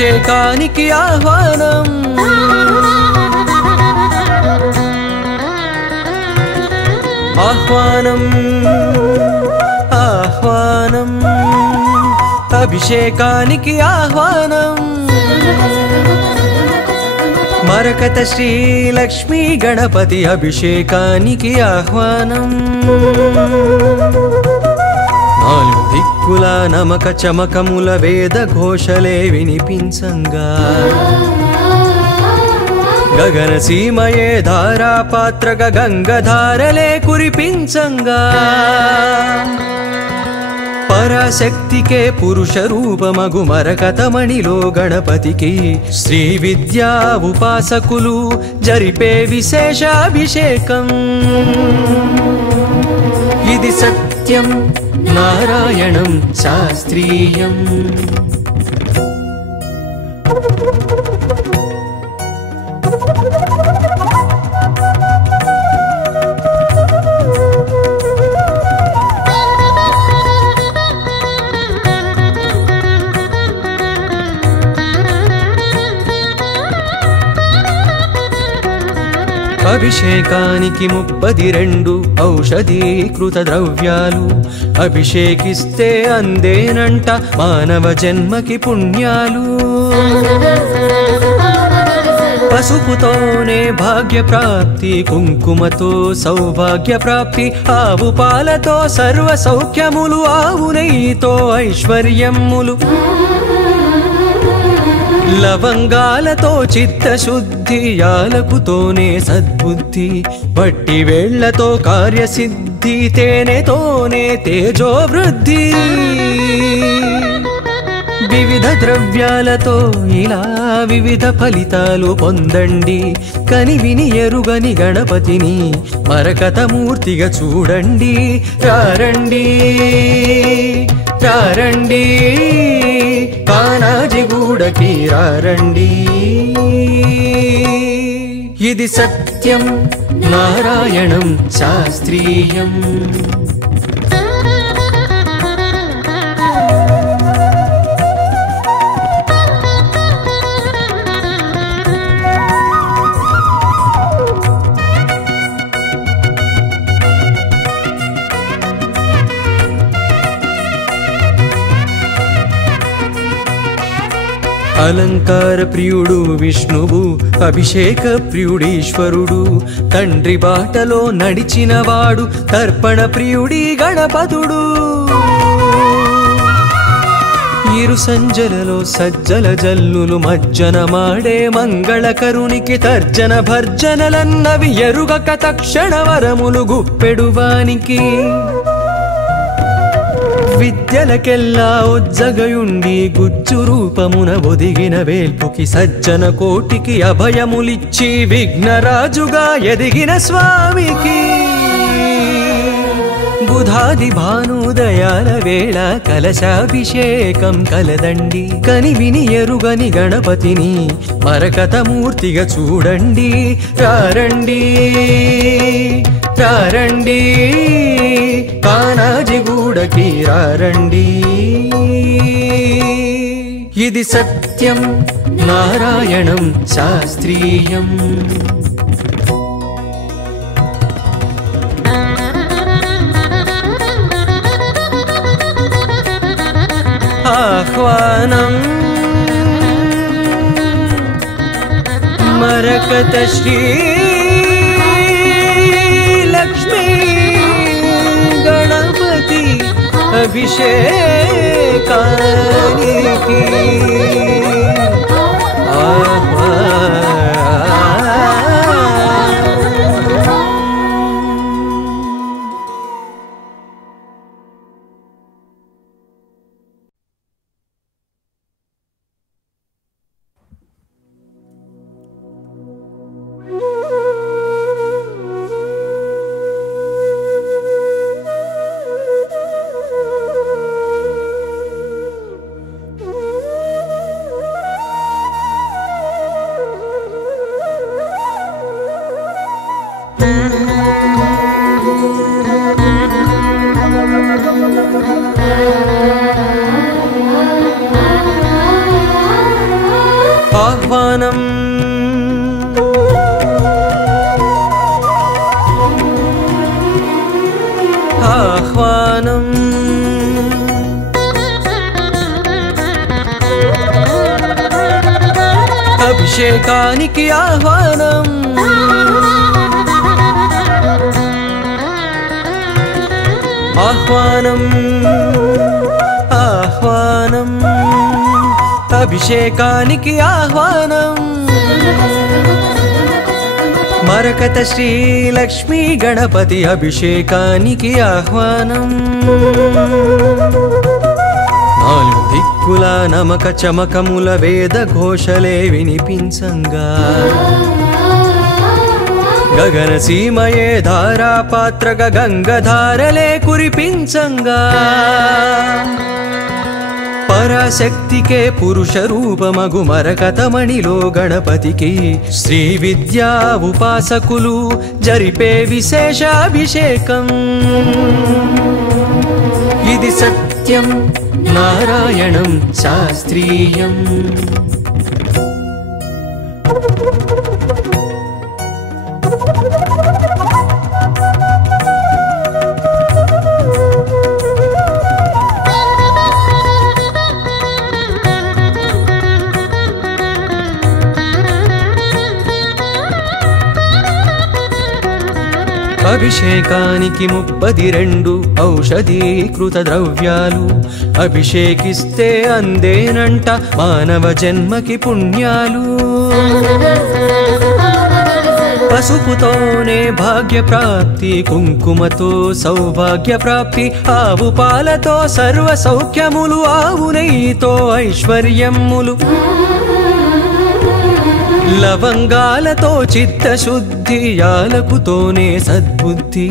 అభిషేకానికి ఆహ్వానం ఆహ్వానం ఆహ్వానం అభిషేకానికి ఆహ్వానం మరకత శ్రీ లక్ష్మీ గణపతి అభిషేకానికి ఆహ్వానం నాలుగు దిక్కుల నమక చమకముల వేద ఘోషలే వినిపించంగా గగన సీమయే ధారాపాత్రక గంగధారలే కురిపించంగా పరాశక్తికే పురుష రూపమగు మరకతమణిలో గణపతికి శ్రీ విద్యా ఉపాసకులు జరిపే విశేష అభిషేకం ఇది సత్యం నారాయణం శాస్త్రీయం అభిషేకానికి 32 ఔషధీకృత ద్రవ్యాలు అభిషేకిస్తే అందేనంట మానవ జన్మకి పుణ్యాలు పసుపుతోనే భాగ్య ప్రాప్తి కుంకుమతో సౌభాగ్య ప్రాప్తి ఆవు పాలతో సర్వ సౌఖ్యములు ఆవు నెయ్యితో ఐశ్వర్యములు లవంగాలతో చిత్తశుద్ధి యాలకుతోనే సద్బుద్ధి బట్టి వేళ్లతో కార్యసిద్ధి తేనెతోనే తేజోవృద్ధి వివిధ ద్రవ్యాలతో ఇలా వివిధ ఫలితాలు పొందండి కనివిని ఎరుగని గణపతిని మరకతమూర్తిగా చూడండి రారండి రారండి కానాజిగూడకి రారండి ఇది సత్యం నారాయణం శాస్త్రీయం అలంకార ప్రియుడు విష్ణువు అభిషేక ప్రియుడీశ్వరుడు తండ్రి బాటలో నడిచినవాడు తర్పణ ప్రియుడి గణపతుడు ఇరు సంజలలో సజ్జల జల్లులు మజ్జన మాడే మంగళకరునికి తర్జన భర్జనలన్నవి ఎరుగక తక్షణ వరములు గుప్పెడువానికి విద్యలకెల్లా ఉజ్జగయుండి గుజ్జు రూపమున ఒదిగిన వేల్పుకి సజ్జన కోటికి అభయములిచ్చి విఘ్నరాజుగా ఎదిగిన స్వామికి బుధాది భానుదయాల వేళ కలశాభిషేకం కలదండి కనివిని ఎరుగని గణపతిని మరకతమూర్తిగా చూడండి రారండి రారండి కానాజిగూడకి రారండి ఇది సత్యం నారాయణం శాస్త్రీయం ఆహ్వానం మరకత శ్రీ లక్ష్మీ గణపతి అభిషేకానికి ఆహ్వానం ఆహ్వానం అభిషేకానికి ఆహ్వానం ఆహ్వానం ఆహ్వానం అభిషేకానికి ఆహ్వానం మరకత శ్రీ లక్ష్మీ గణపతి అభిషేకానికి ఆహ్వానం నాలుగు దిక్కుల నమక చమకముల వేద ఘోషలే వినిపించంగా గగన సీమయే ధారాపాత్రక గంగధారలే కురిపించంగా పరాశక్తికే పురుష రూపమగు మరకతమణిలో గణపతికి శ్రీ విద్యా ఉపాసకులు జరిపే విశేష అభిషేకం ఇది సత్యం నారాయణం శాస్త్రీయం అభిషేకానికి 32 ఔషధీకృత ద్రవ్యాలు అభిషేకిస్తే అందేనంట మానవ జన్మకి పుణ్యాలు పసుపుతోనే భాగ్య ప్రాప్తి కుంకుమతో సౌభాగ్య ప్రాప్తి ఆవు పాలతో సర్వ సౌఖ్యములు ఆవు నెయ్యితో ఐశ్వర్యములు లవంగాలతో చిత్తశుద్ధి యాలకుతోనే సద్బుద్ధి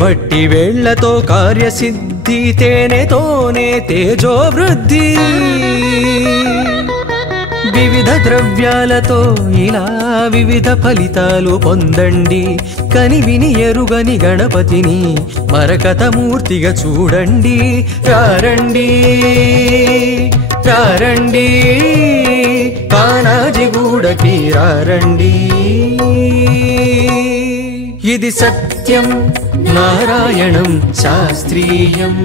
పట్టి వేళ్లతో కార్యసిద్ధి తేనెతోనే తేజోవృద్ధి వివిధ ద్రవ్యాలతో ఇలా వివిధ ఫలితాలు పొందండి కనివిని ఎరుగని గణపతిని మరకతమూర్తిగా చూడండి రారండి రారండి కానాజిగూడకి రారండి ఇది సత్యం నారాయణం శాస్త్రీయం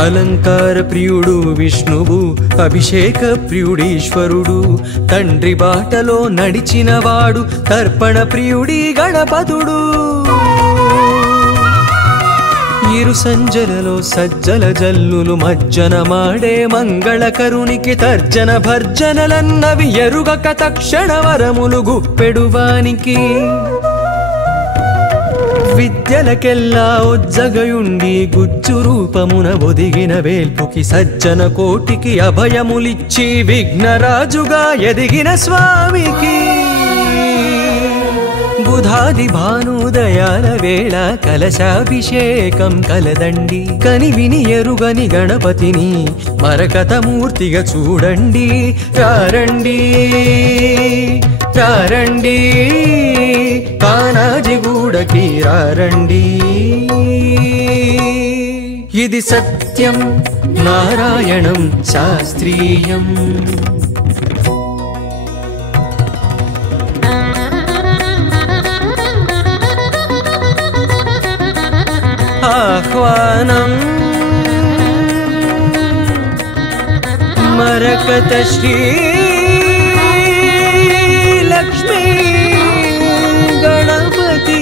అలంకార ప్రియుడు విష్ణువు అభిషేక ప్రియుడీశ్వరుడు తండ్రి బాటలో నడిచినవాడు తర్పణ ప్రియుడి గణపతుడు ఇరు సంజలలో సజ్జల జల్లులు మజ్జన మాడే మంగళకరునికి తర్జన భర్జనలన్నవి ఎరుగక తక్షణ వరములు గుప్పెడువానికి విద్యలకెల్లా ఉజ్జగయుండి గుజ్జు రూపమున ఒదిగిన వేల్పుకి సజ్జన కోటికి అభయములిచ్చి విఘ్నరాజుగా ఎదిగిన స్వామికి బుధాది భానుదయాల వేళ కలశాభిషేకం కలదండి కనివిని ఎరుగని గణపతిని మరకతమూర్తిగా చూడండి రారండి రారండి కానాజిగూడకి రారండి ఇది సత్యం నారాయణం శాస్త్రీయం ఆహ్వానం మరకత శ్రీ లక్ష్మీ గణపతి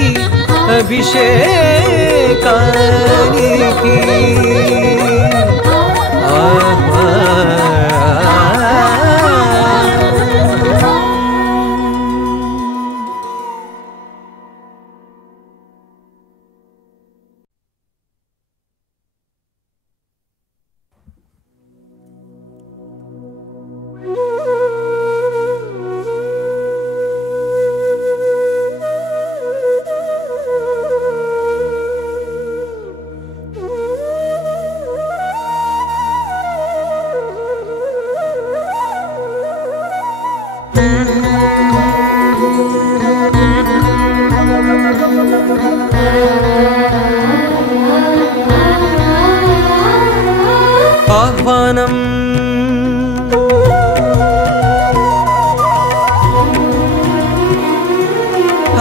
అభిషేకానికి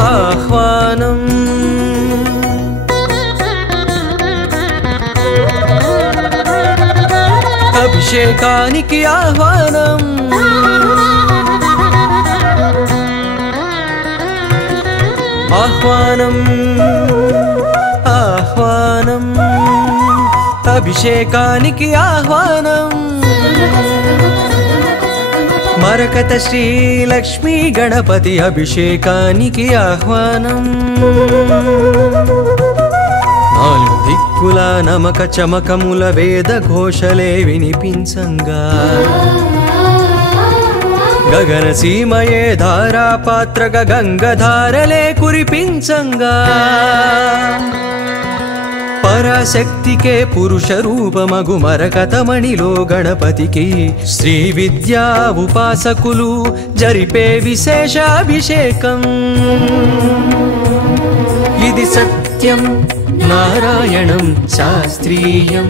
ఆహ్వానం అభిషేకానికి ఆహ్వానం ఆహ్వానం ఆహ్వానం అభిషేకానికి ఆహ్వానం మరకత శ్రీ లక్ష్మీ గణపతి అభిషేకానికి ఆహ్వానం నాలుగు దిక్కుల నమక చమకముల వేద ఘోషలే వినిపించంగా గగన సీమయే ధారాపాత్రక గంగధారలే కురిపించంగా పరాశక్తికే పురుష రూపమగు మరకతమణిలో గణపతికి శ్రీ విద్యా ఉపాసకులు జరిపే విశేష అభిషేకం ఇది సత్యం నారాయణం శాస్త్రీయం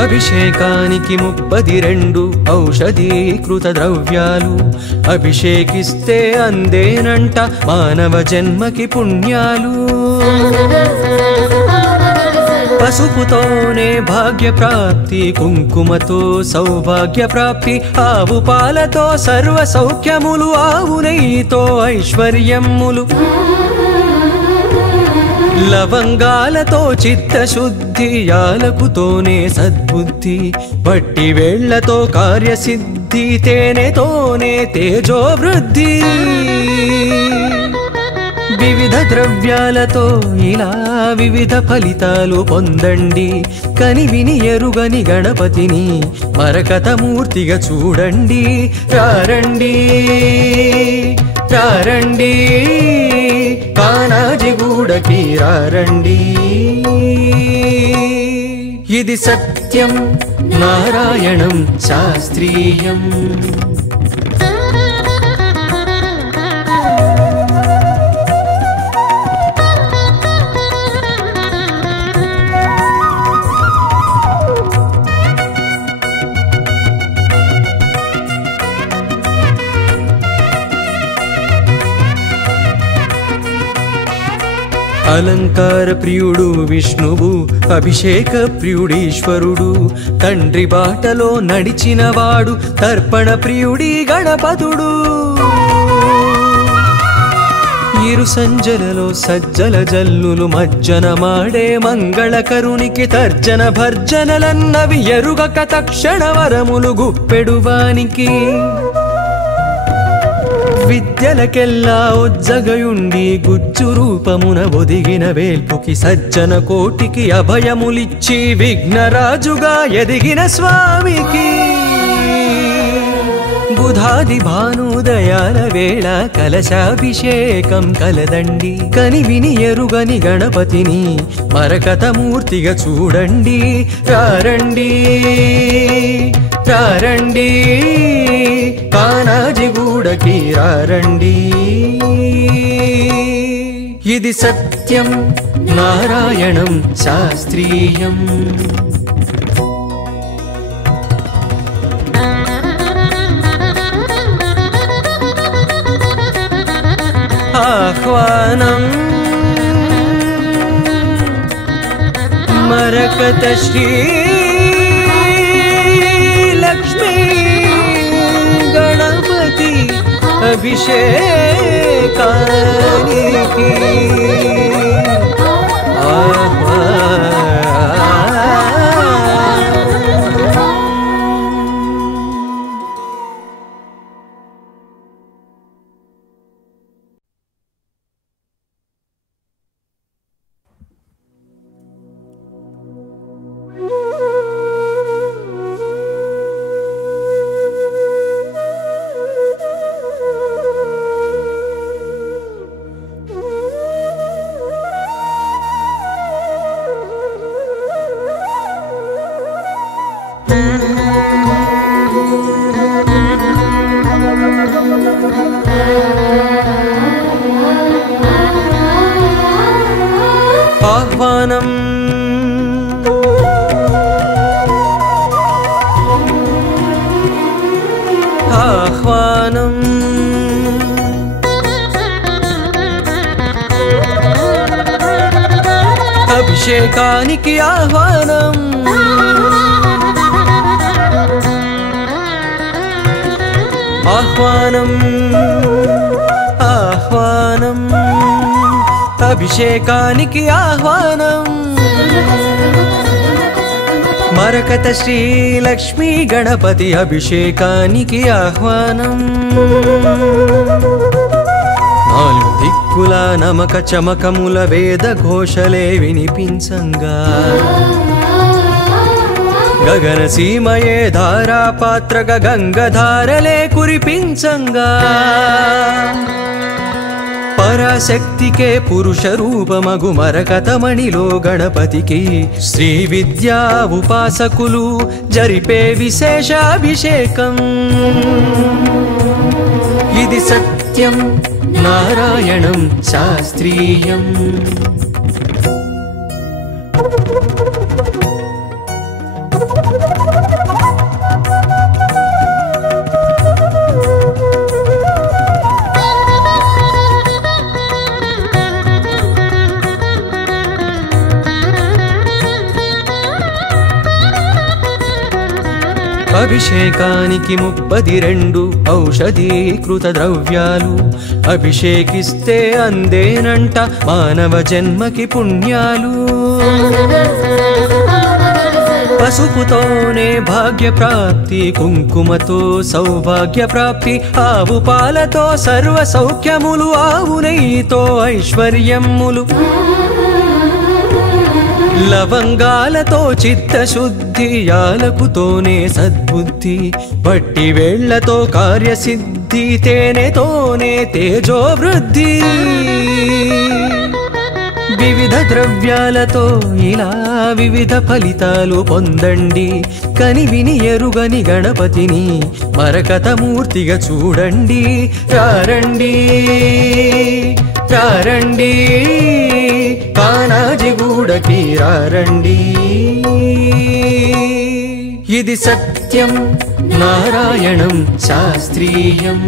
అభిషేకానికి 32 ఔషధీకృత ద్రవ్యాలు అభిషేకిస్తే అందేనంట మానవ జన్మకి పుణ్యాలు పసుపుతోనే భాగ్య ప్రాప్తి కుంకుమతో సౌభాగ్య ప్రాప్తి ఆవు పాలతో సర్వ సౌఖ్యములు ఆవు నెయ్యితో ఐశ్వర్యములు లవంగాలతో చిత్తశుద్ధి యాలకుతోనే సద్బుద్ధి వట్టి వేళ్లతో కార్యసిద్ధి తేనెతోనే తేజోవృద్ధి వివిధ ద్రవ్యాలతో ఇలా వివిధ ఫలితాలు పొందండి కని విని ఎరుగని గణపతిని మరకతమూర్తిగా చూడండి రారండి రారండి కానాజిగూడకి రారండి ఇది సత్యం నారాయణం శాస్త్రీయం అలంకార ప్రియుడు విష్ణువు అభిషేక ప్రియుడీశ్వరుడు తండ్రి బాటలో నడిచినవాడు తర్పణ ప్రియుడి గణపతుడు ఇరు సంజలలో సజ్జల జల్లులు మజ్జన మాడే మంగళకరునికి తర్జన భర్జనలన్నవి ఎరుగక తక్షణ వరములు గుప్పెడువానికి విద్యలకెల్లా ఉజ్జగయుండి గుజ్జు రూపమున ఒదిగిన వేల్పుకి సజ్జన కోటికి అభయములిచ్చి విఘ్నరాజుగా ఎదిగిన స్వామికి బుధాది భానుదయాల వేళ కలశాభిషేకం కలదండి కని విని ఎరుగని గణపతిని మరకతమూర్తిగా చూడండి రారండి రారండి కానాజిగూడకి రారండి ఇది సత్యం నారాయణం శాస్త్రీయం ఆహ్వానం మరకత శ్రీ లక్ష్మీ గణపతి అభిషేకానికి ఆహ్వానం ఆహ్వానం అభిషేకానికి ఆహ్వానం ఆహ్వానం ఆహ్వానం అభిషేకానికి ఆహ్వానం మరకత శ్రీ లక్ష్మీ గణపతి అభిషేకానికి ఆహ్వానం నాలుగు దిక్కుల నమక చమకముల వేద ఘోషలే వినిపించంగా గగన సీమయే ధారాపాత్రక గంగధారలే కురిపించంగా పరాశక్తికే పురుష రూపమగు మరకతమణిలో గణపతికి శ్రీ విద్యా ఉపాసకులు జరిపే విశేషాభిషేకం ఇది సత్యం నారాయణం శాస్త్రీయం అభిషేకానికి 32 ఔషధీకృత ద్రవ్యాలు అభిషేకిస్తే అందేనంట మానవ జన్మకి పుణ్యాలు పసుపుతోనే భాగ్య ప్రాప్తి కుంకుమతో సౌభాగ్య ప్రాప్తి ఆవు పాలతో సర్వ సౌఖ్యములు ఆవు నెయ్యితో ఐశ్వర్యములు లవంగాలతో చిత్తశుద్ధి యాలకుతోనే సద్బుద్ధి పట్టి వేళ్లతో కార్యసిద్ధి తేనెతోనే తేజోవృద్ధి వివిధ ద్రవ్యాలతో ఇలా వివిధ ఫలితాలు పొందండి కని విని ఎరుగని గణపతిని మరకతమూర్తిగా చూడండి రారండి రారండి కానాజిగూడకి రారండి ఇది సత్యం నారాయణం శాస్త్రీయం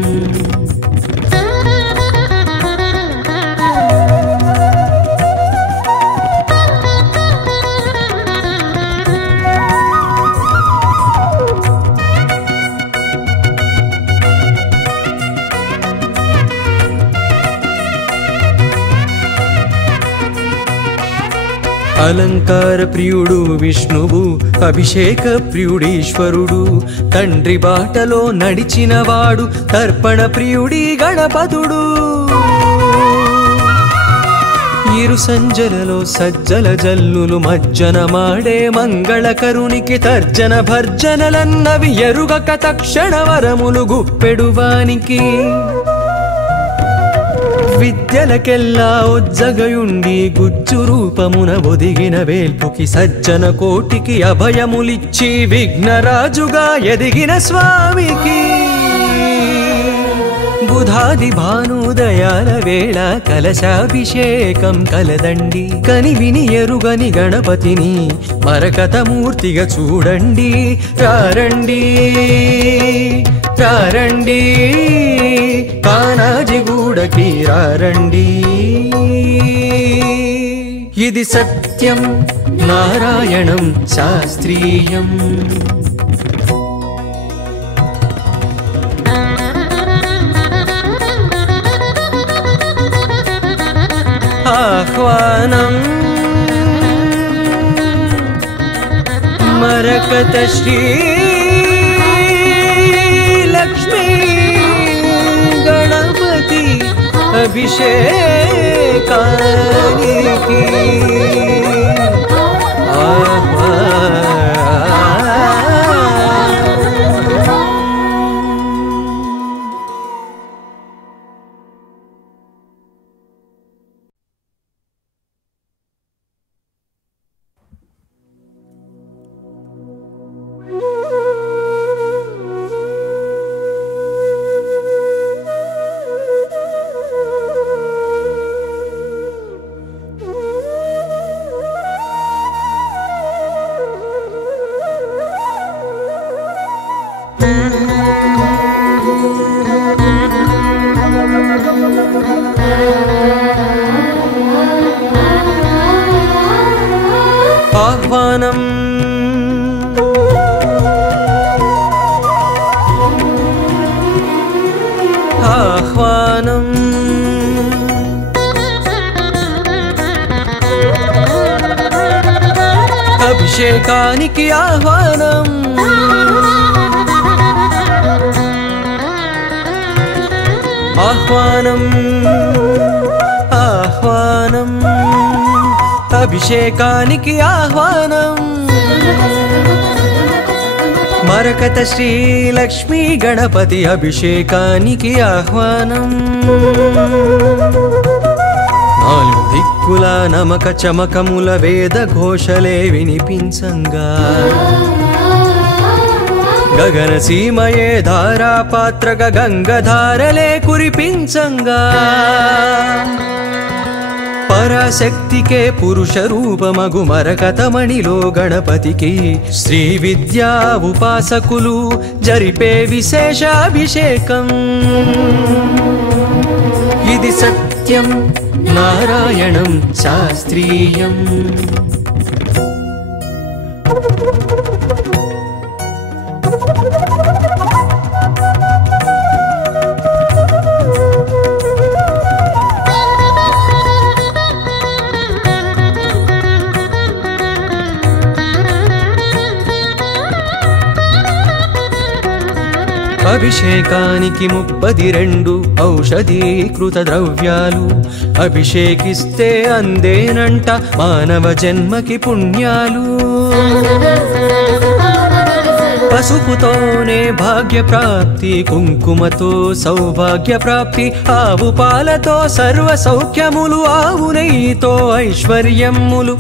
అలంకార ప్రియుడు విష్ణువు అభిషేక ప్రియుడీశ్వరుడు తండ్రి బాటలో నడిచినవాడు తర్పణ ప్రియుడి గణపతుడు ఇరు సంజలలో సజ్జల జల్లులు మజ్జన మాడే మంగళకరునికి తర్జన భర్జనలన్నవి ఎరుగక తక్షణ వరములు గుప్పెడువానికి విద్యలకెల్లా ఉజ్జగయుండి గుజ్జు రూపమున ఒదిగిన వేల్పుకి సజ్జన కోటికి అభయములిచ్చి విఘ్నరాజుగా ఎదిగిన స్వామికి బుధాది భానుదయాల వేళ కలశాభిషేకం కలదండి కని విని ఎరుగని గణపతిని మరకతమూర్తిగా చూడండి రారండి రారండి కానాజిగూడకి రారండి ఇది సత్యం నారాయణం శాస్త్రీయం ఆహ్వానం మరకత శ్రీ లక్ష్మీ గణపతి అభిషేకానికి ఆహ్వానం ఆహ్వానం అభిషేకానికి ఆహ్వానం ఆహ్వానం ఆహ్వానం అభిషేకానికి ఆహ్వానం మరకత శ్రీ లక్ష్మీ గణపతి అభిషేకానికి ఆహ్వానం నాలుగు దిక్కుల నమక చమకముల వేద ఘోషలే వినిపించంగా గగన సీమయే ధారాపాత్రక గంగధారలే కురిపించంగా పరాశక్తికే పురుష రూపమగు మరకతమణిలో గణపతికి శ్రీ విద్యా ఉపాసకులు జరిపే విశేషాభిషేకం ఇది సత్యం నారాయణం శాస్త్రీయం అభిషేకానికి 32 ఔషధీకృత ద్రవ్యాలు అభిషేకిస్తే అందేనంట మానవ జన్మకి పుణ్యాలు పసుపుతోనే భాగ్య ప్రాప్తి కుంకుమతో సౌభాగ్య ప్రాప్తి ఆవు పాలతో సర్వ సౌఖ్యములు ఆవు నెయ్యితో ఐశ్వర్యములు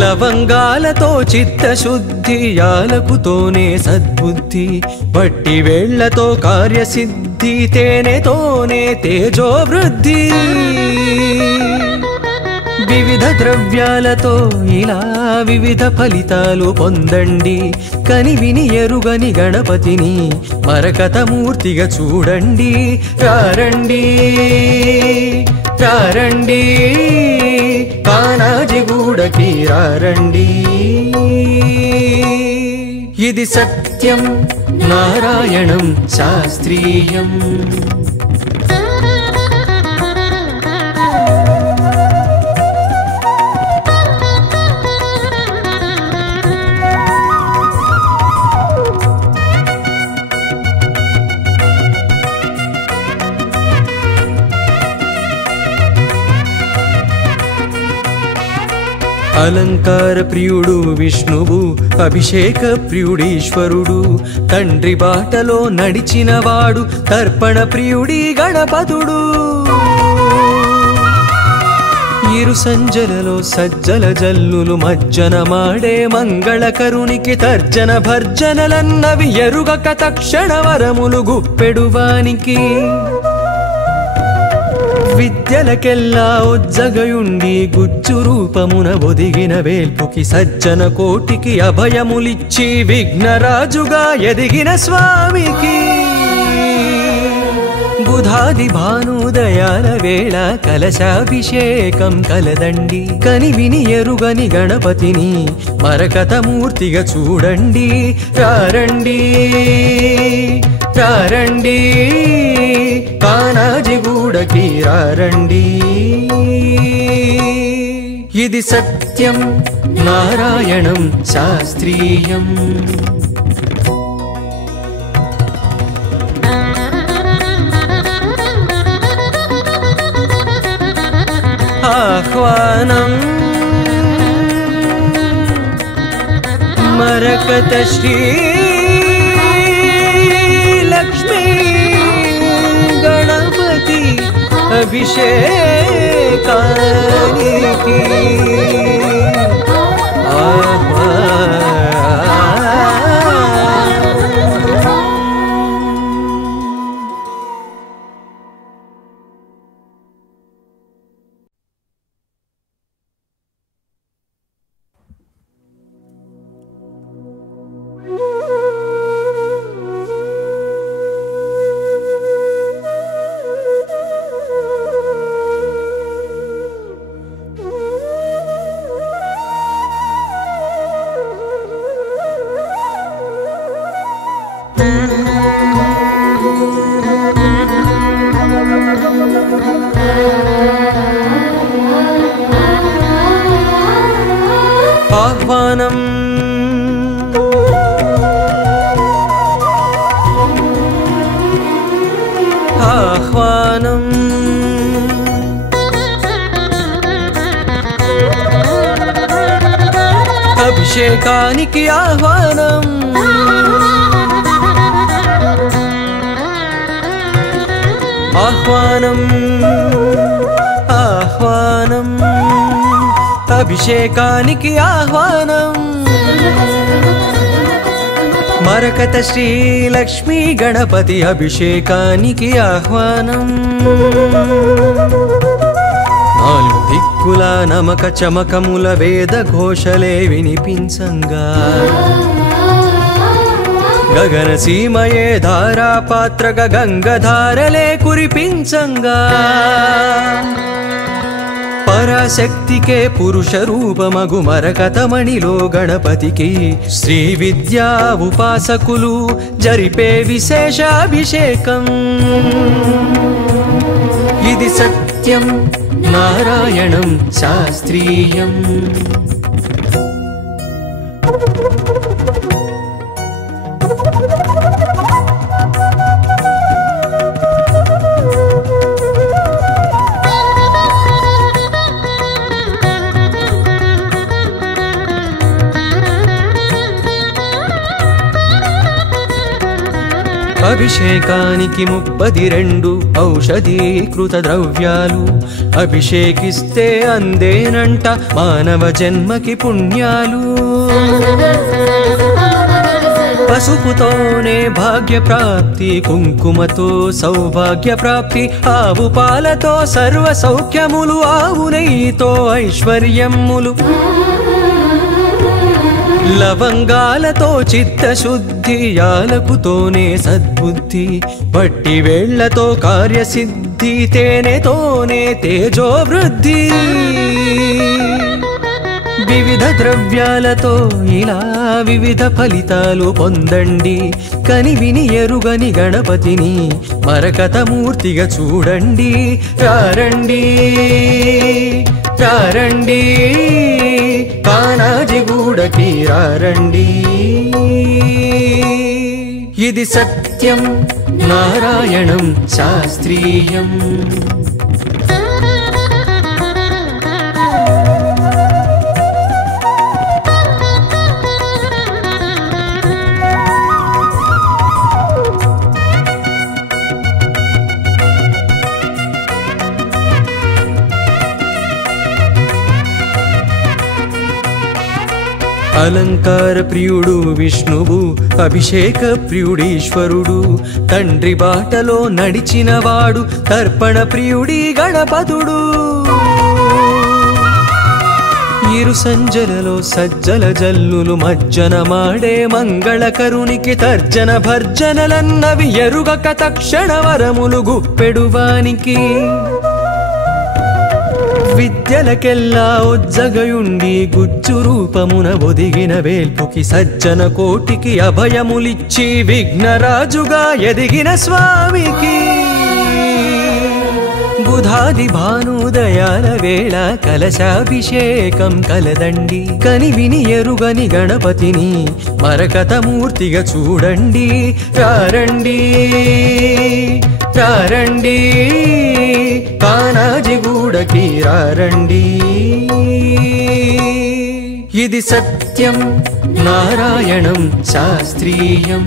లవంగాలతో చిత్తశుద్ధి యాలకుతోనే సద్బుద్ధి వట్టి వేళ్లతో కార్యసిద్ధి తేనెతోనే తేజోవృద్ధి వివిధ ద్రవ్యాలతో ఇలా వివిధ ఫలితాలు పొందండి కనివిని ఎరుగని గణపతిని మరకతమూర్తిగా చూడండి రారండి రారండి కానాజిగూడకి రారండి ఇది సత్యం నారాయణం శాస్త్రీయం అలంకార ప్రియుడు విష్ణువు అభిషేక ప్రియుడీశ్వరుడు తండ్రి బాటలో నడిచినవాడు తర్పణ ప్రియుడి గణపతుడు ఇరు సంజలలో సజ్జల జల్లులు మజ్జన మాడే మంగళకరునికి తర్జన భర్జనలన్నవి ఎరుగక తక్షణ వరములు గుప్పెడువానికి విద్యలకెల్లా ఉజ్జగయుండి గుజ్జు రూపమున ఒదిగిన వేల్పుకి సజ్జన కోటికి అభయములిచ్చి విఘ్నరాజుగా ఎదిగిన స్వామికి బుధాది భానుదయాల వేళ కలశాభిషేకం కలదండి కనివిని ఎరుగని గణపతిని మరకతమూర్తిగా చూడండి రారండి రారండి కానాజిగూడకి రారండి ఇది సత్యం నారాయణం శాస్త్రీయం ఆహ్వానం మరకత శ్రీ లక్ష్మీ గణపతి అభిషేకానికి ఆహ్వానం ఆహ్వానం అభిషేకానికి ఆహ్వానం ఆహ్వానం ఆహ్వానం అభిషేకానికి ఆహ్వానం మరకత శ్రీ లక్ష్మీ గణపతి అభిషేకానికి ఆహ్వానం నాలుగు దిక్కుల నమక చమకముల వేద ఘోషలే వినిపించంగా గగన సీమయే ధారాపాత్రక గంగధారలే కురిపించంగా పరాశక్తికే పురుష రూపమగు మరకతమణిలో గణపతికి శ్రీ విద్యా ఉపాసకులు జరిపే విశేష అభిషేకం ఇది సత్యం నారాయణం శాస్త్రీయం అభిషేకానికి 32 ఔషధీకృత ద్రవ్యాలు అభిషేకిస్తే అందేనంట మానవ జన్మకి పుణ్యాలు పసుపుతోనే భాగ్య ప్రాప్తి కుంకుమతో సౌభాగ్య ప్రాప్తి ఆవు పాలతో సర్వ సౌఖ్యములు ఆవు నెయ్యితో ఐశ్వర్యములు లవంగాలతో చిత్తశుద్ధి యాలకుతోనే సద్బుద్ధి పట్టి వేళ్లతో కార్యసిద్ధి తేనెతోనే తేజోవృద్ధి వివిధ ద్రవ్యాలతో ఇలా వివిధ ఫలితాలు పొందండి కని విని ఎరుగని గణపతిని మరకతమూర్తిగా చూడండి రారండి రారండి కానాజిగూడకి రారండి ఇది సత్యం నారాయణం శాస్త్రీయం అలంకార ప్రియుడు విష్ణువు అభిషేక ప్రియుడీశ్వరుడు తండ్రి బాటలో నడిచినవాడు తర్పణ ప్రియుడి గణపతుడు ఇరు సంజలలో సజ్జల జల్లులు మజ్జన మాడే మంగళకరునికి తర్జన భర్జనలన్నవి ఎరుగక తక్షణ వరములు గుప్పెడువానికి విద్యలకెల్లా ఉజ్జగయుండి గుజ్జు రూపమున ఒదిగిన వేల్పుకి సజ్జన కోటికి అభయములిచ్చి విఘ్నరాజుగా ఎదిగిన స్వామికి బుధాది భానుదయాల వేళ కలశాభిషేకం కలదండి కని విని ఎరుగని గణపతిని మరకతమూర్తిగా చూడండి రారండి రారండి కానాజిగూడకి రారండి ఇది సత్యం నారాయణం శాస్త్రీయం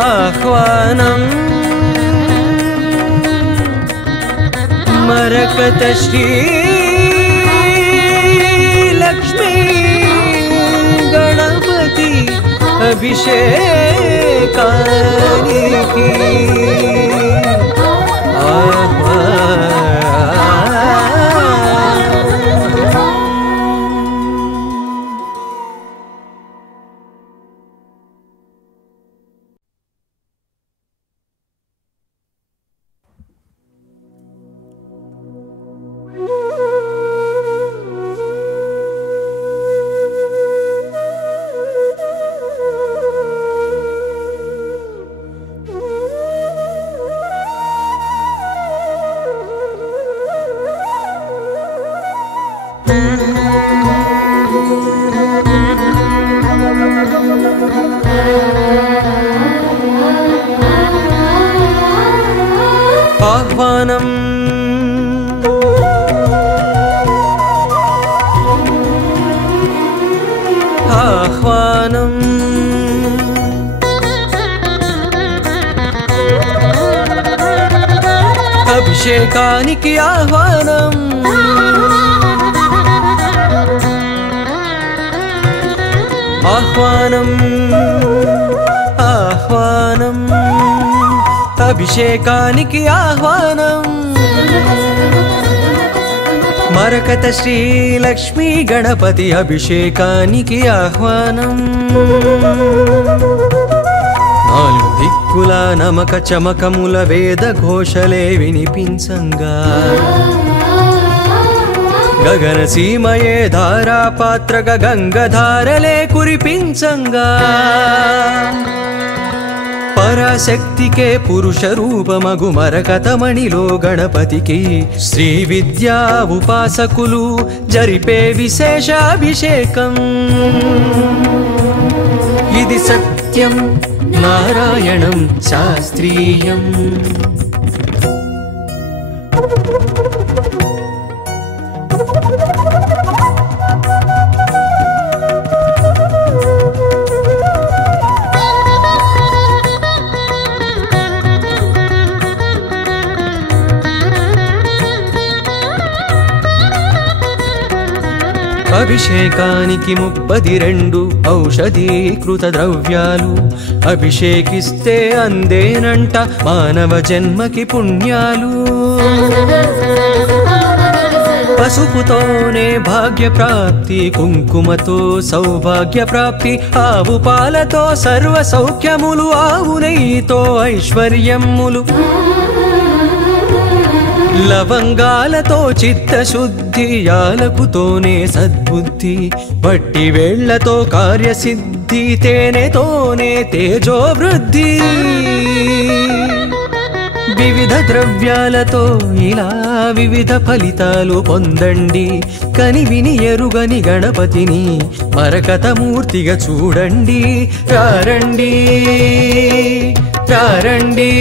ఆహ్వానం మరకత శ్రీ లక్ష్మీ గణపతి అభిషేకానికి ఆహ్వానం ఆహ్వానం అభిషేకానికి ఆహ్వానం ఆహ్వానం ఆహ్వానం అభిషేకానికి ఆహ్వానం మరకత శ్రీ లక్ష్మీ గణపతి అభిషేకానికి ఆహ్వానం నాలుగు దిక్కుల నమక చమకముల వేద ఘోషలే వినిపించంగా గగన సీమయే ధారాపాత్రక గంగధారలే కురిపించంగా పరాశక్తికే పురుష రూపమగు మరకతమణిలో గణపతికి శ్రీ విద్యా ఉపాసకులు జరిపే విశేష అభిషేకం ఇది సత్యం నారాయణం శాస్త్రీయం అభిషేకానికి 32 ఔషధీకృత ద్రవ్యాలు అభిషేకిస్తే అందేనంట మానవ జన్మకి పుణ్యాలు పసుపుతోనే భాగ్య ప్రాప్తి కుంకుమతో సౌభాగ్య ప్రాప్తి ఆవు పాలతో సర్వ సౌఖ్యములు ఆవు నెయ్యితో ఐశ్వర్యములు లవంగాలతో చిత్తశుద్ధి యాలకుతోనే సద్బుద్ధి వట్టి వేళ్లతో కార్యసిద్ధి తేనెతోనే తేజోవృద్ధి వివిధ ద్రవ్యాలతో ఇలా వివిధ ఫలితాలు పొందండి కనివిని ఎరుగని గణపతిని మరకతమూర్తిగా చూడండి రారండి రారండి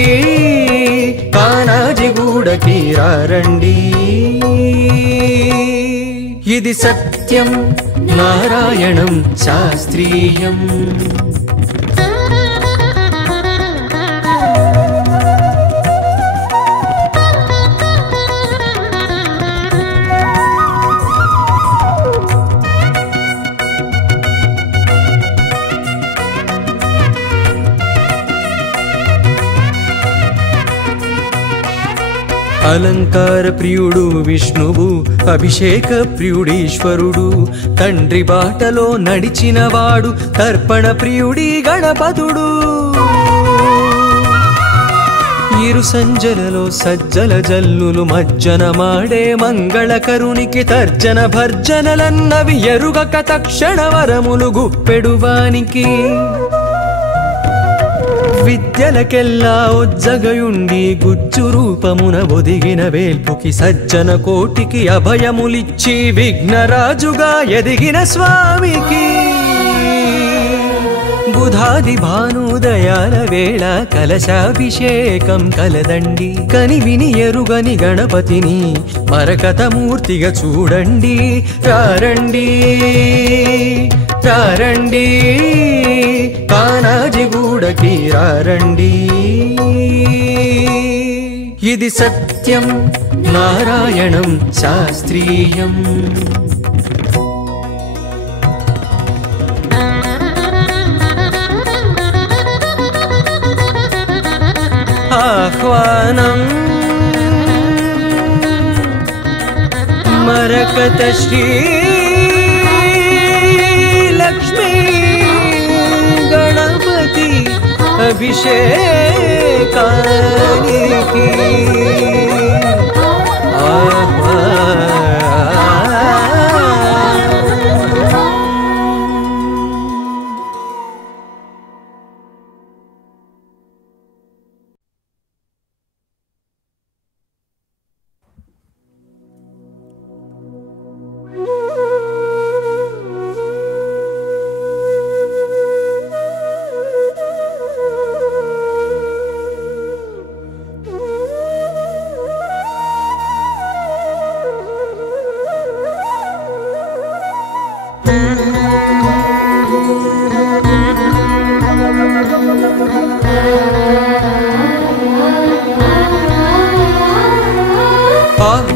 కానాజిగూడకి రారండి ఇది సత్యం నారాయణం శాస్త్రీయం అలంకార ప్రియుడు విష్ణువు అభిషేక ప్రియుడీశ్వరుడు తండ్రి బాటలో నడిచినవాడు తర్పణ ప్రియుడి గణపతుడు ఇరు సంజలలో సజ్జల జల్లులు మజ్జన మాడే మంగళకరునికి తర్జన భర్జనలన్నవి ఎరుగక తక్షణ వరములు గుప్పెడువానికి విద్యలకెల్లా ఉజ్జగయుండి గుజ్జు రూపమున ఒదిగిన వేల్పుకి సజ్జన కోటికి అభయములిచ్చి విఘ్నరాజుగా ఎదిగిన స్వామికి బుధాది భానుదయాల వేళ కలశాభిషేకం కలదండి కనివిని ఎరుగని గణపతిని మరకతమూర్తిగా చూడండి రారండి రారండి కానాజిగూడకి రారండి ఇది సత్యం నారాయణం శాస్త్రీయం ఆహ్వానం మరకత శ్రీ లక్ష్మీ గణపతి అభిషేకానికి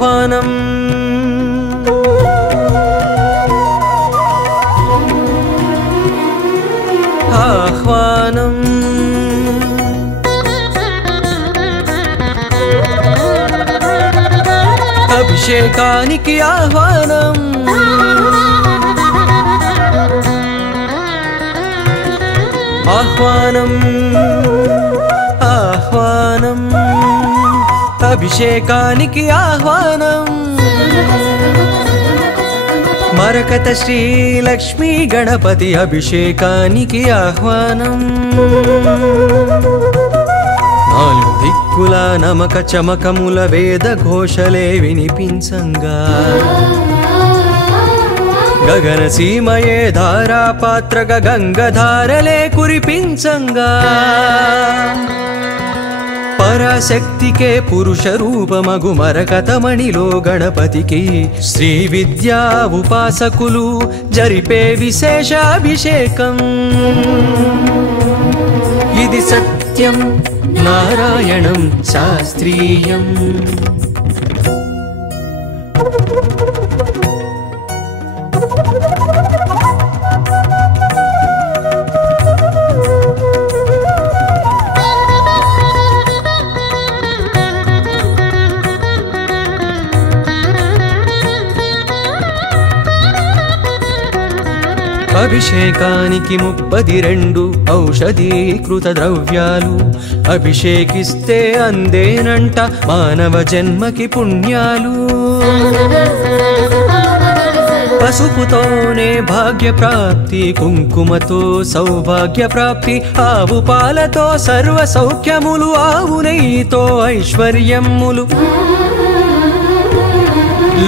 ఆహ్వానం ఆహ్వానం అభిషేకానికి ఆహ్వానం ఆహ్వానం ఆహ్వానం అభిషేకానికి ఆహ్వానం మరకత శ్రీ లక్ష్మీ గణపతి అభిషేకానికి ఆహ్వానం నాలుగు దిక్కుల నమక చమకముల వేద ఘోషలే వినిపించంగా గగన సీమయే ధారాపాత్రగా గంగధారలే కురిపించంగా పరాశక్తికే పురుష రూపమగు మరకతమణిలో గణపతికి శ్రీ విద్యా ఉపాసకులు జరిపే విశేష అభిషేకం ఇది సత్యం నారాయణం శాస్త్రీయం అభిషేకానికి 32 ఔషధీకృత ద్రవ్యాలు అభిషేకిస్తే అందేనంట మానవ జన్మకి పుణ్యాలు పసుపుతోనే భాగ్య ప్రాప్తి కుంకుమతో సౌభాగ్య ప్రాప్తి ఆవు పాలతో సర్వ సౌఖ్యములు ఆవు నెయ్యితో ఐశ్వర్యములు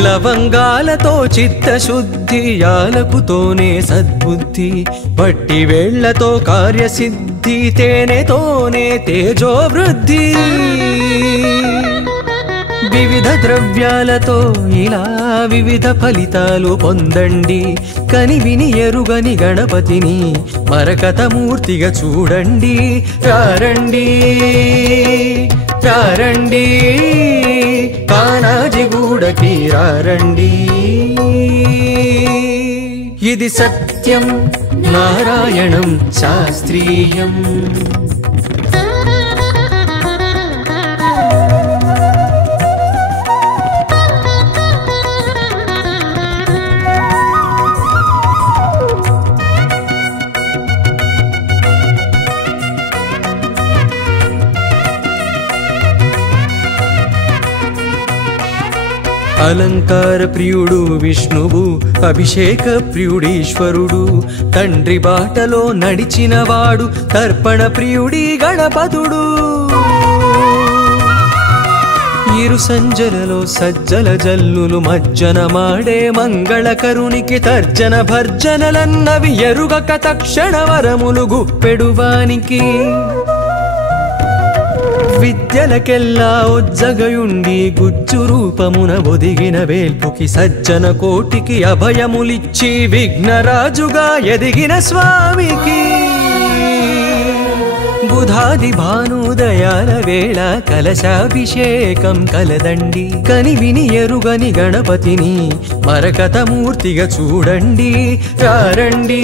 లవంగాలతో చిత్తశుద్ధి యాలకుతోనే సద్బుద్ధి పట్టి వేళ్లతో కార్యసిద్ధి తేనెతోనే తేజోవృద్ధి వివిధ ద్రవ్యాలతో ఇలా వివిధ ఫలితాలు పొందండి కనివిని ఎరుగని గణపతిని మరకతమూర్తిగా చూడండి రారండి రారండి కానాజిగూడకి రారండి ఇది సత్యం నారాయణం శాస్త్రీయం అలంకార ప్రియుడు విష్ణువు అభిషేక ప్రియుడీశ్వరుడు తండ్రి బాటలో నడిచినవాడు తర్పణ ప్రియుడి గణపతుడు ఇరు సంజలలో సజ్జల జల్లులు మజ్జన మాడే మంగళకరునికి తర్జన భర్జనలన్నవి ఎరుగక తక్షణ వరములు గుప్పెడువానికి విద్యలకెల్లా ఉజ్జగయుండి గుజ్జు రూపమున ఒదిగిన వేల్పుకి సజ్జన కోటికి అభయములిచ్చి విఘ్నరాజుగా ఎదిగిన స్వామికి బుధాది భానుదయాల వేళ కలశాభిషేకం కలదండి కనివిని ఎరుగని గణపతిని మరకతమూర్తిగా చూడండి రారండి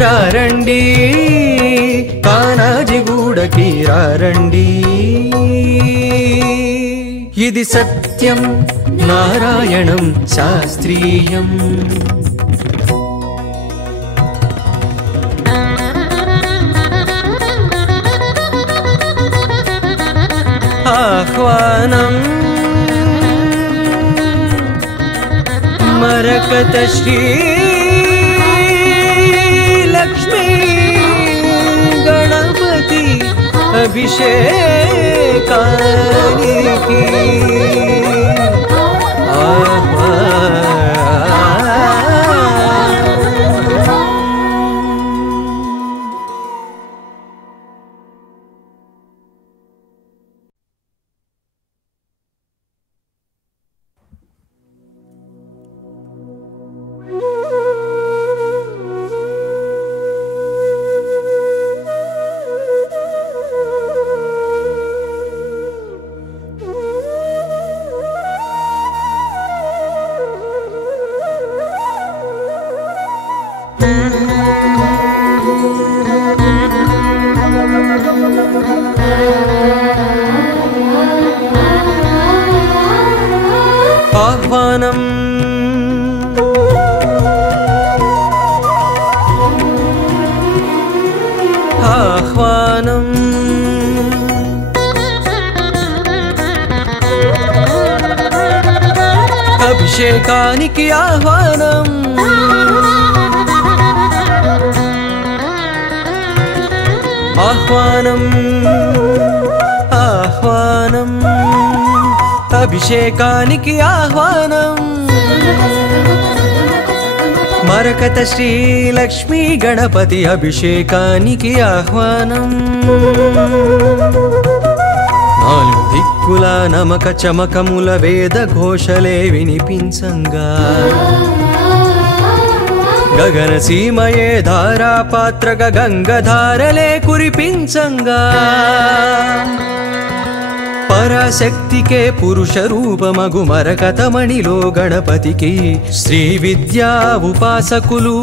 రారండి కానాజిగూడకి రారండి ఇది సత్యం నారాయణం శాస్త్రీయం ఆహ్వానం మరకత శ్రీ లక్ష్మీ గణపతి అభిషేకానికి ఆహ్వానం ఆహ్వానం అభిషేకానికి ఆహ్వానం ఆహ్వానం ఆహ్వానం అభిషేకానికి ఆహ్వానం మరకత శ్రీ లక్ష్మీ గణపతి అభిషేకానికి ఆహ్వానం నాలుగు దిక్కుల నమక చమకముల వేద ఘోషలే వినిపించంగా గగన సీమయే ధారాపాత్రక గంగధారలే కురిపించంగా పరాశక్తికే పురుష రూపమగు మరకతమణిలో గణపతికి శ్రీ విద్యా ఉపాసకులు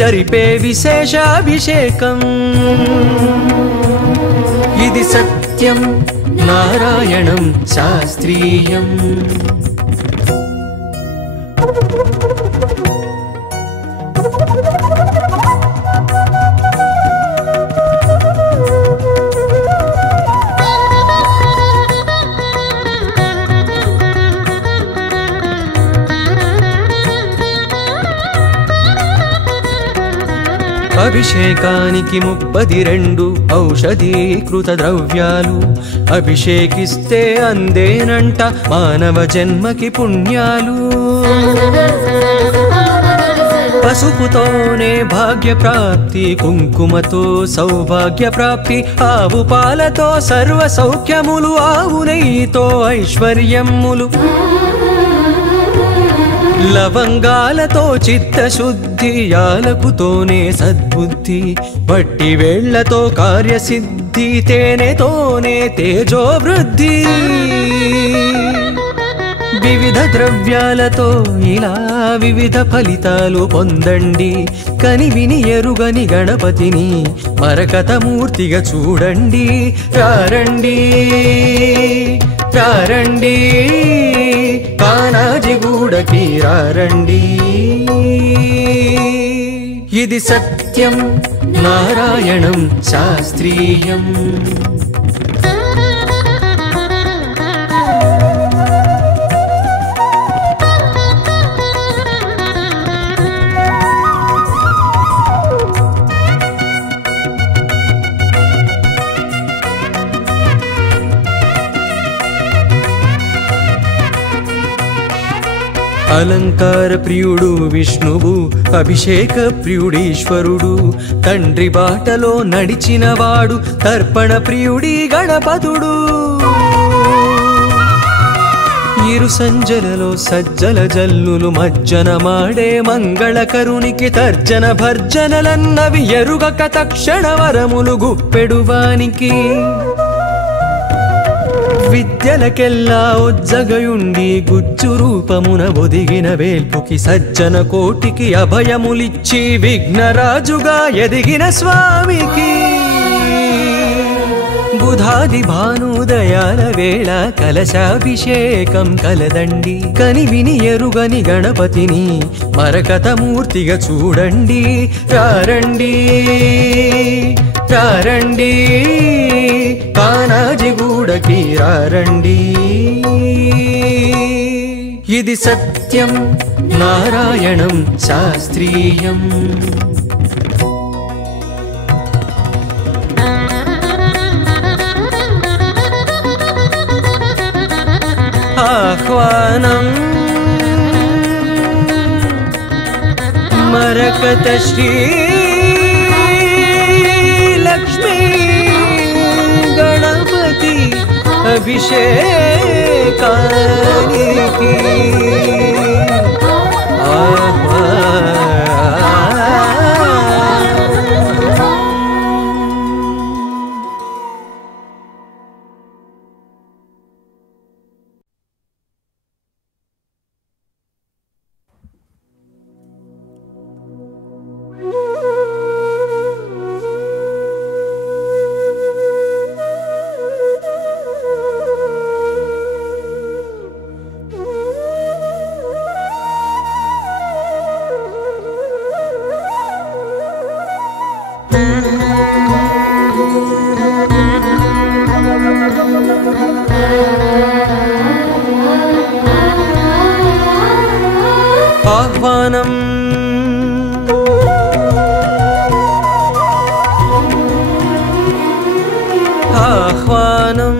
జరిపే విశేష అభిషేకం ఇది సత్యం నారాయణం శాస్త్రీయం అభిషేకానికి 32 ఔషధీకృత ద్రవ్యాలు అభిషేకిస్తే అందేనంట మానవ జన్మకి పుణ్యాలు పసుపుతోనే భాగ్య ప్రాప్తి కుంకుమతో సౌభాగ్య ప్రాప్తి ఆవు పాలతో సర్వ సౌఖ్యములు ఆవు నెయ్యితో ఐశ్వర్యములు లవంగాలతో చిత్తశుద్ధి యాలకుతోనే సద్బుద్ధి బట్టి వేళ్లతో కార్యసిద్ధి తేనెతోనే తేజోవృద్ధి వివిధ ద్రవ్యాలతో ఇలా వివిధ ఫలితాలు పొందండి కనివిని ఎరుగని గణపతిని మరకతమూర్తిగా చూడండి రారండి రారండి కానాజిగూడకి రారండి ఇది సత్యం నారాయణం శాస్త్రీయం అలంకార ప్రియుడు విష్ణువు అభిషేక ప్రియుడీశ్వరుడు తండ్రి బాటలో నడిచినవాడు తర్పణ ప్రియుడి గణపతుడు ఇరు సంజలలో సజ్జల జల్లులు మజ్జన మాడే మంగళకరునికి తర్జన భర్జనలన్నవి ఎరుగక తక్షణ వరములు గుప్పెడువానికి విద్యలకెల్లా ఉజ్జగయుండి గుజ్జు రూపమున ఒదిగిన వేల్పుకి సజ్జన కోటికి అభయములిచ్చి విఘ్నరాజుగా ఎదిగిన స్వామికి బుధాది భానుదయాల వేళ కలశాభిషేకం కలదండి కనివిని ఎరుగని గణపతిని మరకతమూర్తిగా చూడండి రారండి రారండి కానాజిగూడకి రారండి ఇది సత్యం నారాయణం శాస్త్రీయం ఆహ్వానం మరకత శ్రీ లక్ష్మీ గణపతి అభిషేకానికి ఆహ్వానం ఆహ్వానం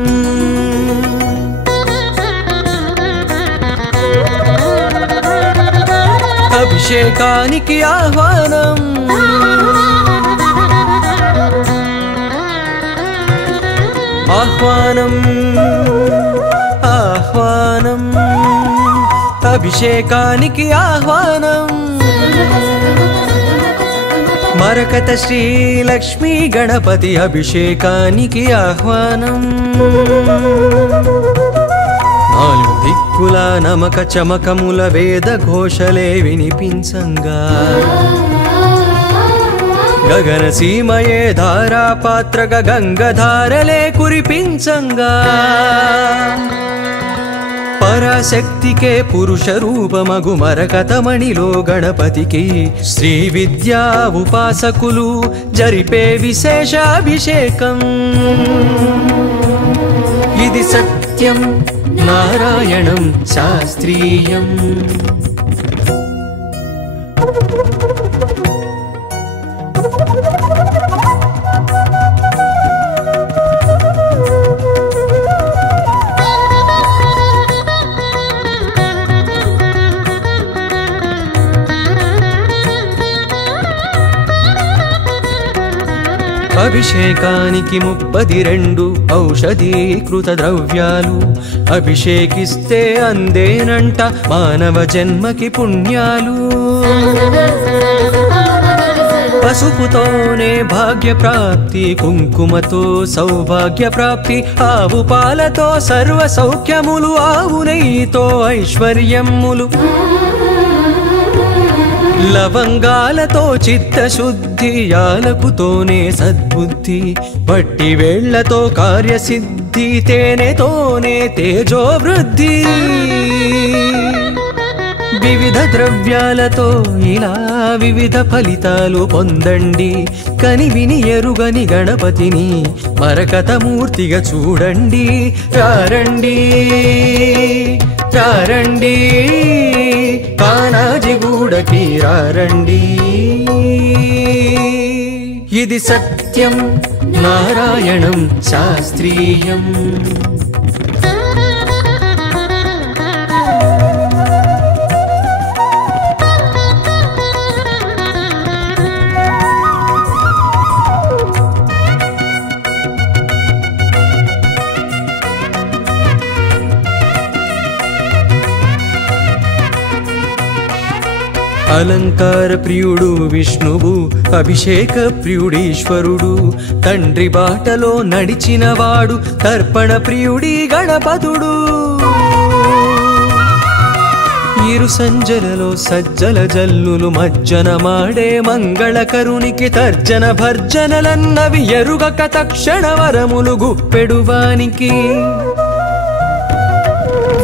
అభిషేకానికి ఆహ్వానం ఆహ్వానం ఆహ్వానం అభిషేకానికి ఆహ్వానం మరకత శ్రీ లక్ష్మీ గణపతి అభిషేకానికి ఆహ్వానం నాలుగు దిక్కుల నమక చమకముల వేద ఘోషలే వినిపించంగా గగన సీమయే ధారాపాత్రగా గంగధారలే కురిపించంగా పరాశక్తికే పురుష రూపమగు మరకతమణిలో గణపతికి శ్రీ విద్యా ఉపాసకులు జరిపే విశేష అభిషేకం ఇది సత్యం నారాయణం శాస్త్రీయం అభిషేకానికి 32 ఔషధీకృత ద్రవ్యాలు అభిషేకిస్తే అందేనంట మానవ జన్మకి పుణ్యాలు పసుపుతోనే భాగ్య ప్రాప్తి కుంకుమతో సౌభాగ్య ప్రాప్తి ఆవు పాలతో సర్వ సౌఖ్యములు ఆవు నెయ్యితో ఐశ్వర్యములు లవంగాలతో చిత్తశుద్ధి యాలకుతోనే సద్బుద్ధి పట్టి వేళ్లతో కార్యసిద్ధి తేనెతోనే తేజోవృద్ధి వివిధ ద్రవ్యాలతో ఇలా వివిధ ఫలితాలు పొందండి కనివిని ఎరుగని గణపతిని మరకతమూర్తిగా చూడండి రారండి రారండి కానాజిగూడకి రారండి ఇది సత్యం నారాయణం శాస్త్రీయం అలంకార ప్రియుడు విష్ణువు అభిషేక ప్రియుడీశ్వరుడు తండ్రి బాటలో నడిచినవాడు తర్పణ ప్రియుడి గణపతుడు ఇరు సంజలలో సజ్జల జల్లులు మజ్జన మాడే మంగళకరునికి తర్జన భర్జనలన్నవి ఎరుగక తక్షణ వరములు గుప్పెడువానికి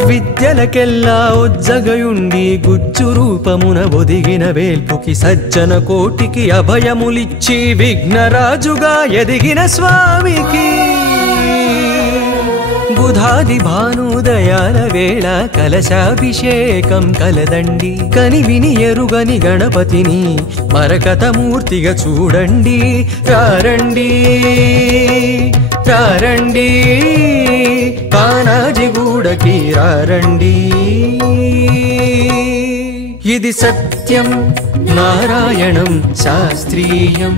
విద్యలకెల్లా ఉజ్జగయుండి గుజ్జు రూపమున ఒదిగిన వేల్పుకి సజ్జన కోటికి అభయములిచ్చి విఘ్నరాజుగా ఎదిగిన స్వామికి బుధాది భానుదయాల వేళ కలశాభిషేకం కలదండి కనివిని ఎరుగని గణపతిని మరకతమూర్తిగా చూడండి రారండి రారండి కానాజిగూడకి రారండి ఇది సత్యం నారాయణం శాస్త్రీయం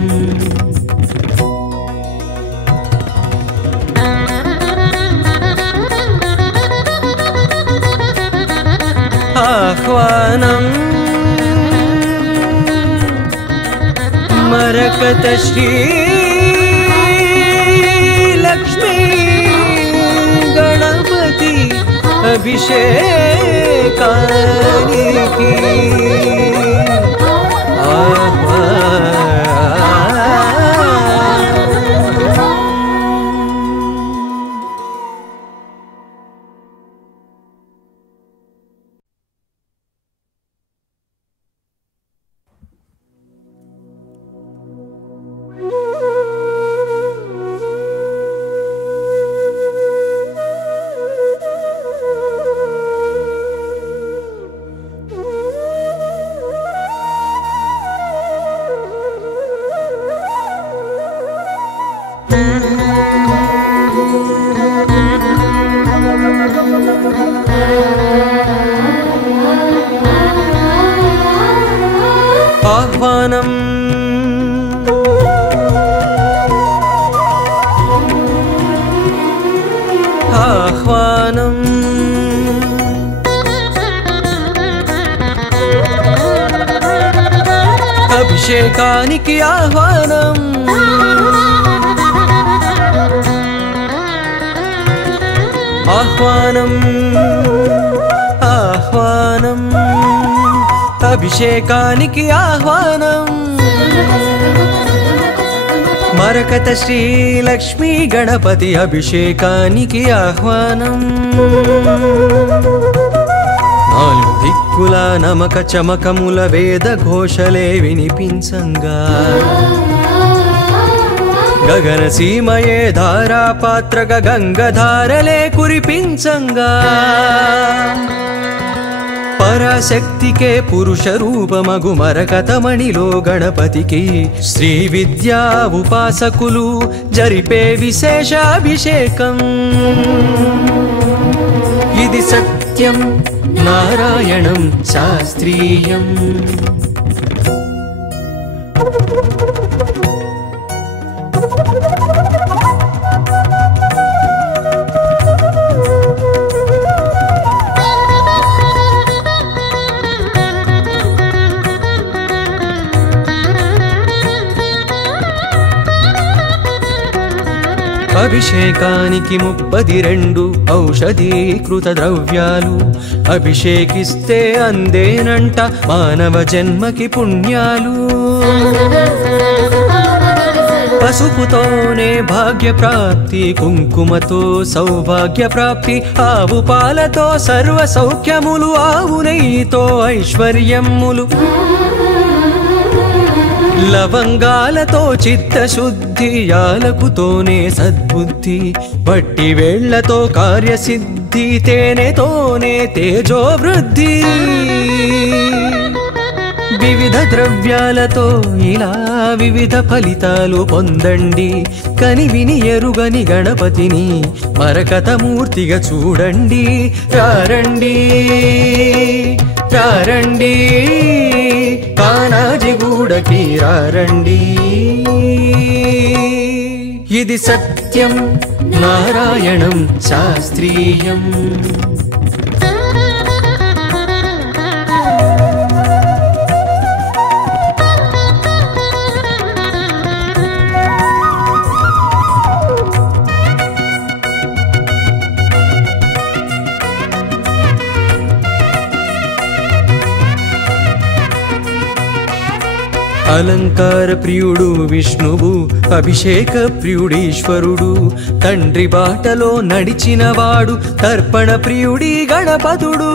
ఆహ్వానం మరకత శ్రీ లక్ష్మీ గణపతి అభిషేకానికి ఆహ్వానం ఆహ్వానం అభిషేకానికి ఆహ్వానం ఆహ్వానం ఆహ్వానం అభిషేకానికి ఆహ్వానం మరకత శ్రీ లక్ష్మీ గణపతి అభిషేకానికి ఆహ్వానం నాలుగు దిక్కుల నమక చమకముల వేద ఘోషలే వినిపించంగా గగన సీమయే ధారాపాత్రక గంగధారలే కురిపించంగా పరాశక్తికే పురుష రూపమగు మరకతమణిలో గణపతికి శ్రీ విద్యా ఉపాసకులు జరిపే విశేషాభిషేకం ఇది సత్యం నారాయణం శాస్త్రీయం అభిషేకానికి 32 ఔషధీకృత ద్రవ్యాలు అభిషేకిస్తే అందేనంట మానవ జన్మకి పుణ్యాలు పసుపుతోనే భాగ్య ప్రాప్తి కుంకుమతో సౌభాగ్య ప్రాప్తి ఆవు పాలతో సర్వ సౌఖ్యములు ఆవు నెయ్యితో ఐశ్వర్యములు లవంగాలతో చిత్తశుద్ధి యాలకుతోనే సద్బుద్ధి పట్టి వేళ్లతో కార్యసిద్ధి తేనెతోనే తేజోవృద్ధి వివిధ ద్రవ్యాలతో ఇలా వివిధ ఫలితాలు పొందండి కనివిని ఎరుగని గణపతిని మరకతమూర్తిగా చూడండి రారండి రారండి కానాజిగూడకి రారండి ఇది సత్యం నారాయణం శాస్త్రీయం అలంకార ప్రియుడు విష్ణువు అభిషేక ప్రియుడీశ్వరుడు తండ్రి బాటలో నడిచినవాడు తర్పణ ప్రియుడి గణపతుడు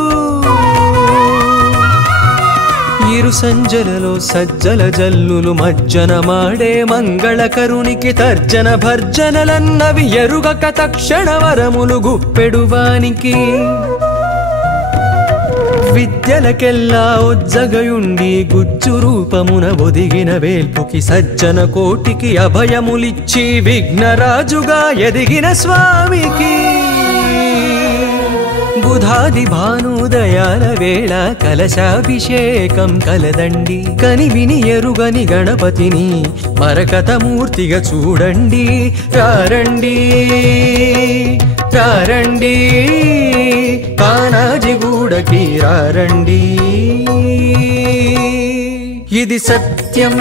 ఇరు సంజలలో సజ్జల జల్లులు మజ్జన మాడే మంగళకరునికి తర్జన భర్జనలన్నవి ఎరుగక తక్షణ వరములు గుప్పెడువానికి విద్యలకెల్లా ఉజ్జగయుండి గుజ్జు రూపమున ఒదిగిన వేల్పుకి సజ్జన కోటికి అభయములిచ్చి విఘ్నరాజుగా ఎదిగిన స్వామికి బుధాది భానుదయాల వేళ కలశాభిషేకం కలదండి కనివిని ఎరుగని గణపతిని మరకతమూర్తిగా చూడండి రారండి రారండి కానాజిగూడకి రారండి ఇది సత్యం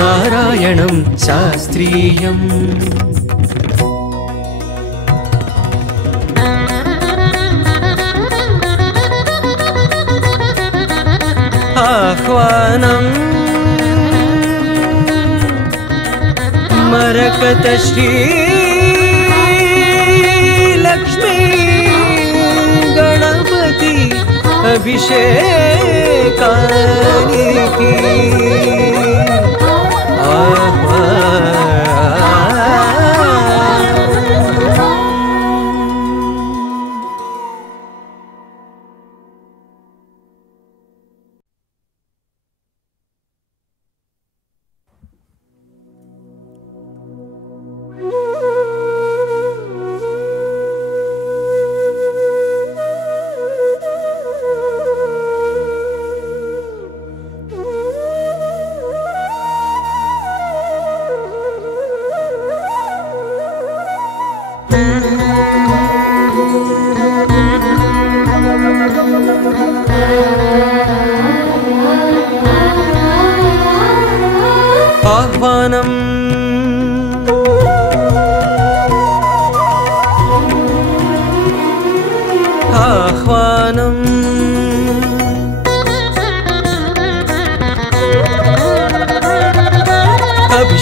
నారాయణం శాస్త్రీయం ఆహ్వానం మరకత శ్రీ లక్ష్మీ గణపతి అభిషేకానికి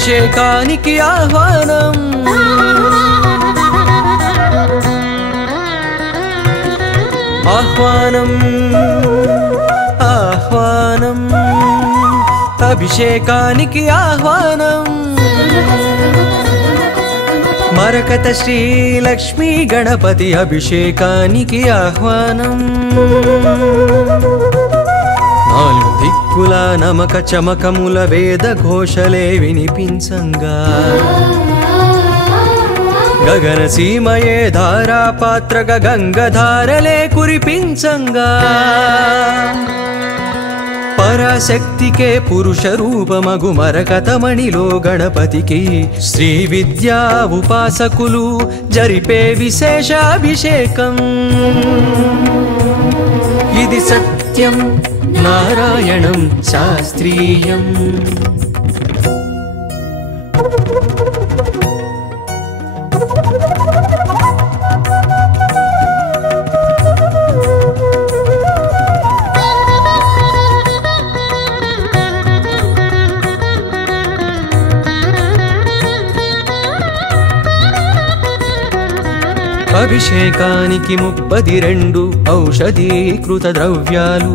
అభిషేకానికి ఆహ్వానం ఆహ్వానం ఆహ్వానం అభిషేకానికి ఆహ్వానం మరకత శ్రీ లక్ష్మీ గణపతి అభిషేకానికి ఆహ్వానం నాలుగు దిక్కుల నమక చమకముల వేద ఘోషలే వినిపించంగా గగన సీమయే ధారాపాత్రగా గంగధారలే కురిపించంగా పరాశక్తికే పురుష రూపమగు మరకతమణిలో గణపతికి శ్రీ విద్యా ఉపాసకులు జరిపే విశేషాభిషేకం ఇది సత్యం నారాయణం శాస్త్రీయం అభిషేకానికి 32 ఔషధీకృత ద్రవ్యాలు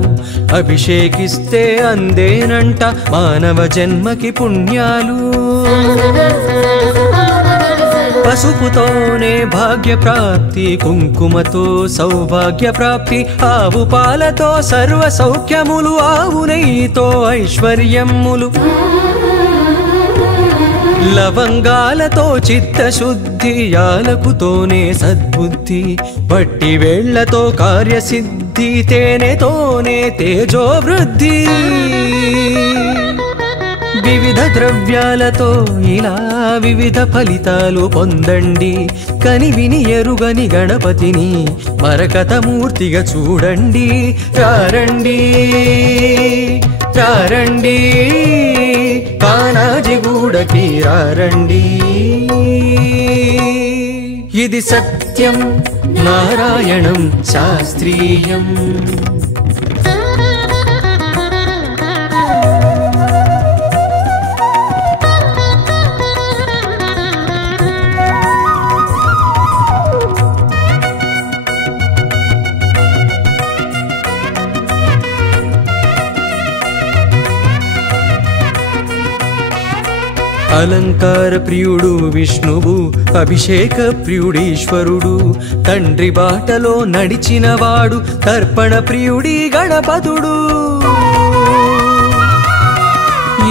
అభిషేకిస్తే అందేనంట మానవ జన్మకి పుణ్యాలు పసుపుతోనే భాగ్య ప్రాప్తి కుంకుమతో సౌభాగ్య ప్రాప్తి ఆవు పాలతో సర్వ సౌఖ్యములు ఆవు నెయ్యితో ఐశ్వర్యములు లవంగాలతో చిత్తశుద్ధి యాలకుతోనే సద్బుద్ధి పట్టి వేళ్లతో కార్యసిద్ధి తేనెతోనే తేజోవృద్ధి వివిధ ద్రవ్యాలతో ఇలా వివిధ ఫలితాలు పొందండి కనివిని ఎరుగని గణపతిని మరకతమూర్తిగా చూడండి రారండి రారండి కానాజిగూడకి రారండి ఇది సత్యం నారాయణం శాస్త్రీయం అలంకార ప్రియుడు విష్ణువు అభిషేక ప్రియుడీశ్వరుడు తండ్రి బాటలో నడిచినవాడు తర్పణ ప్రియుడి గణపతుడు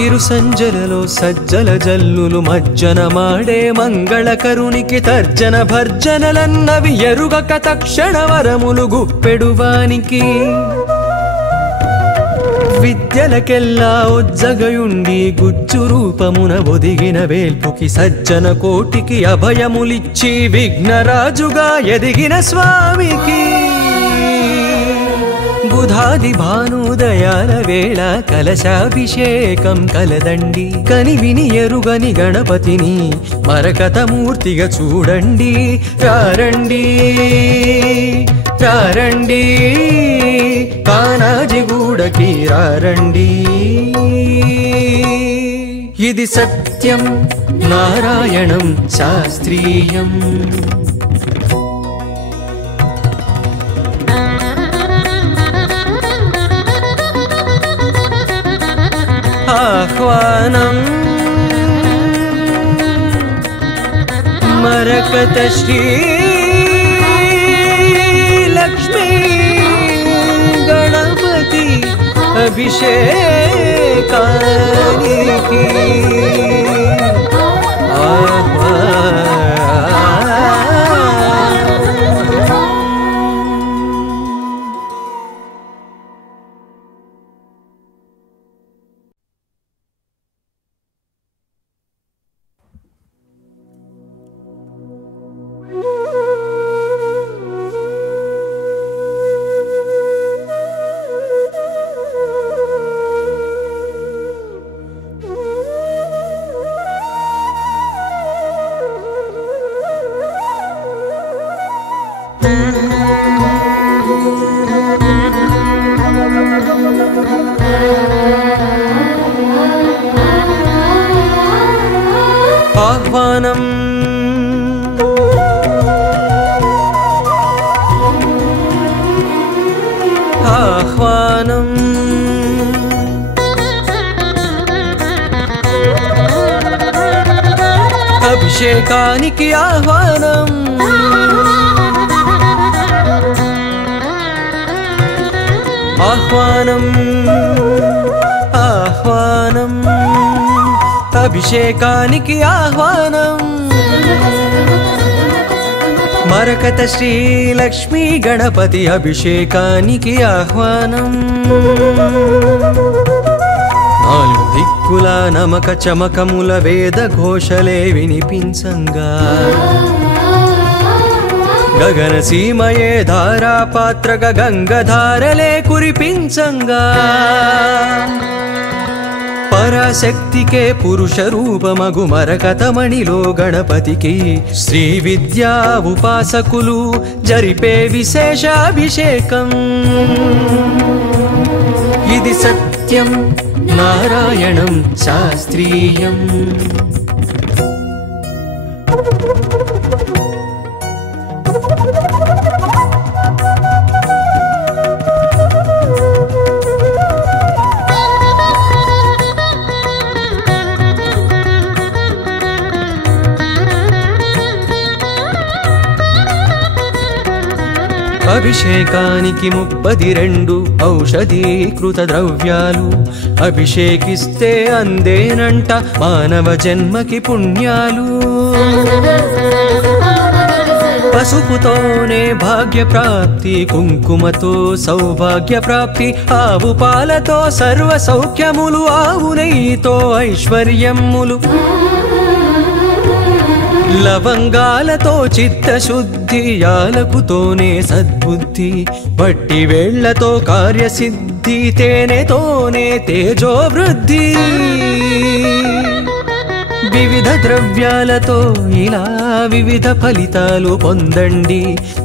ఇరు సంజలలో సజ్జల జల్లులు మజ్జన మాడే మంగళకరునికి తర్జన భర్జనలన్నవి ఎరుగక తక్షణ వరములు గుప్పెడువానికి విద్యలకెల్లా ఉజ్జగయుండి గుజ్జు రూపమున ఒదిగిన వేల్పుకి సజ్జన కోటికి అభయములిచ్చి విఘ్నరాజుగా ఎదిగిన స్వామికి బుధాది భానుదయాల వేళ కలశాభిషేకం కలదండి కనివిని ఎరుగని గణపతిని మరకతమూర్తిగా చూడండి రారండి రారండి కానాజిగూడకి రారండి ఇది సత్యం నారాయణం శాస్త్రీయం ఆహ్వానం మరకత శ్రీ లక్ష్మీ గణపతి అభిషేకానికి అభిషేకానికి ఆహ్వానం ఆహ్వానం ఆహ్వానం అభిషేకానికి ఆహ్వానం మరకత శ్రీ లక్ష్మీ గణపతి అభిషేకానికి ఆహ్వానం నాలుగు దిక్కుల నమక చమకముల వేద ఘోషలే వినిపించంగా గగన సీమయే ధారాపాత్రక గంగధారలే కురిపించంగా పరాశక్తికే పురుష రూపమగు మరకతమణిలో గణపతికి శ్రీ విద్యా ఉపాసకులు జరిపే విశేషాభిషేకం ఇది సత్యం నారాయణం శాస్త్రీయం అభిషేకానికి 32 ఔషధీకృత ద్రవ్యాలు అభిషేకిస్తే అందేనంట మానవ జన్మకి పుణ్యాలు పసుపుతోనే భాగ్య ప్రాప్తి కుంకుమతో సౌభాగ్య ప్రాప్తి ఆవు పాలతో సర్వ సౌఖ్యములు ఆవు నెయ్యితో ఐశ్వర్యములు లవంగాలతో చిత్తశుద్ధి యాలకుతోనే సద్బుద్ధి బట్టి వేళ్లతో కార్యసిద్ధి తేనెతోనే తేజోవృద్ధి వివిధ ద్రవ్యాలతో ఇలా వివిధ ఫలితాలు పొందండి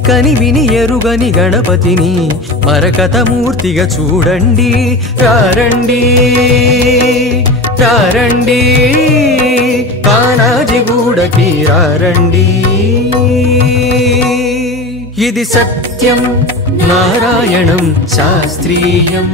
కనివిని ఎరుగని గణపతిని మరకతమూర్తిగా చూడండి రారండి రారండి కానాజిగూడకి రారండి ఇది సత్యం నారాయణం శాస్త్రీయం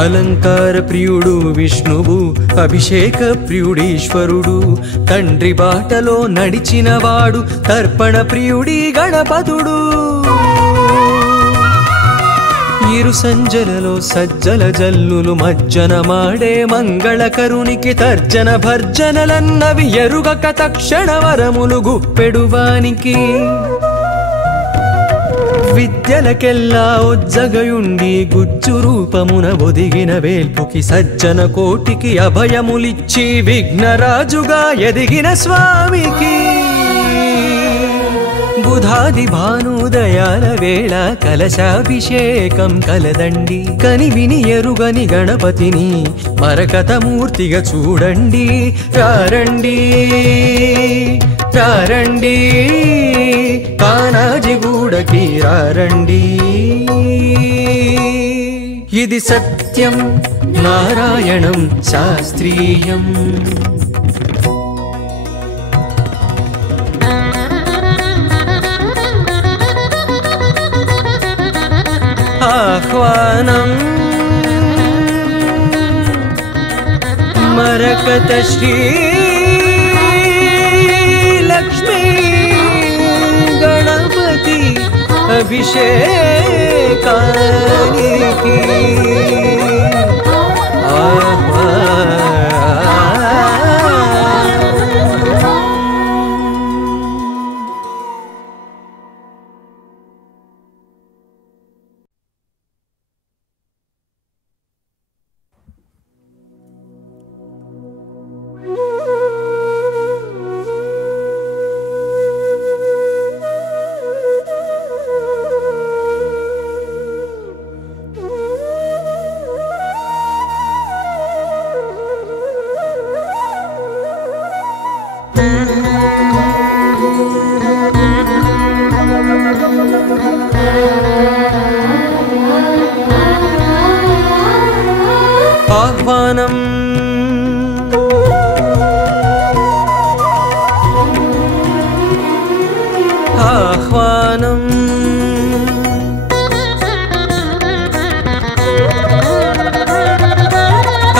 అలంకార ప్రియుడు విష్ణువు అభిషేక ప్రియుడీశ్వరుడు తండ్రి బాటలో నడిచినవాడు తర్పణ ప్రియుడి గణపతుడు ఇరు సంజలలో సజ్జల జల్లులు మజ్జన మాడే మంగళకరునికి తర్జన భర్జనలన్నవి ఎరుగక తక్షణ వరములు గుప్పెడువానికి విద్యలకెల్లా ఉజ్జగయుండి గుజ్జు రూపమున ఒదిగిన వేల్పుకి సజ్జన కోటికి అభయములిచ్చి విఘ్నరాజుగా ఎదిగిన స్వామికి బుధాది భానుదయాల వేళ కలశాభిషేకం కలదండి కనివిని ఎరుగని గణపతిని మరకతమూర్తిగా చూడండి రారండి రారండి కానాజిగూడకి రారండి ఇది సత్యం నారాయణం శాస్త్రీయం ఆహ్వానం మరకత శ్రీ లక్ష్మీ గణపతి అభిషేకానికి ఆహ్వానం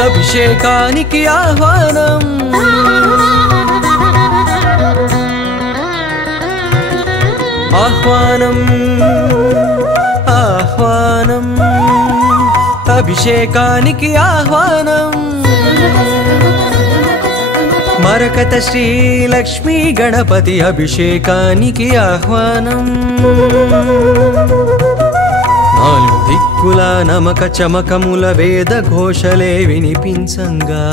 అభిషేకానికి ఆహ్వానం ఆహ్వానం ఆహ్వానం అభిషేకానికి ఆహ్వానం మరకత శ్రీ లక్ష్మీ గణపతి అభిషేకానికి ఆహ్వానం నాలుగు దిక్కుల నమక చమకముల వేద ఘోషలే వినిపించంగా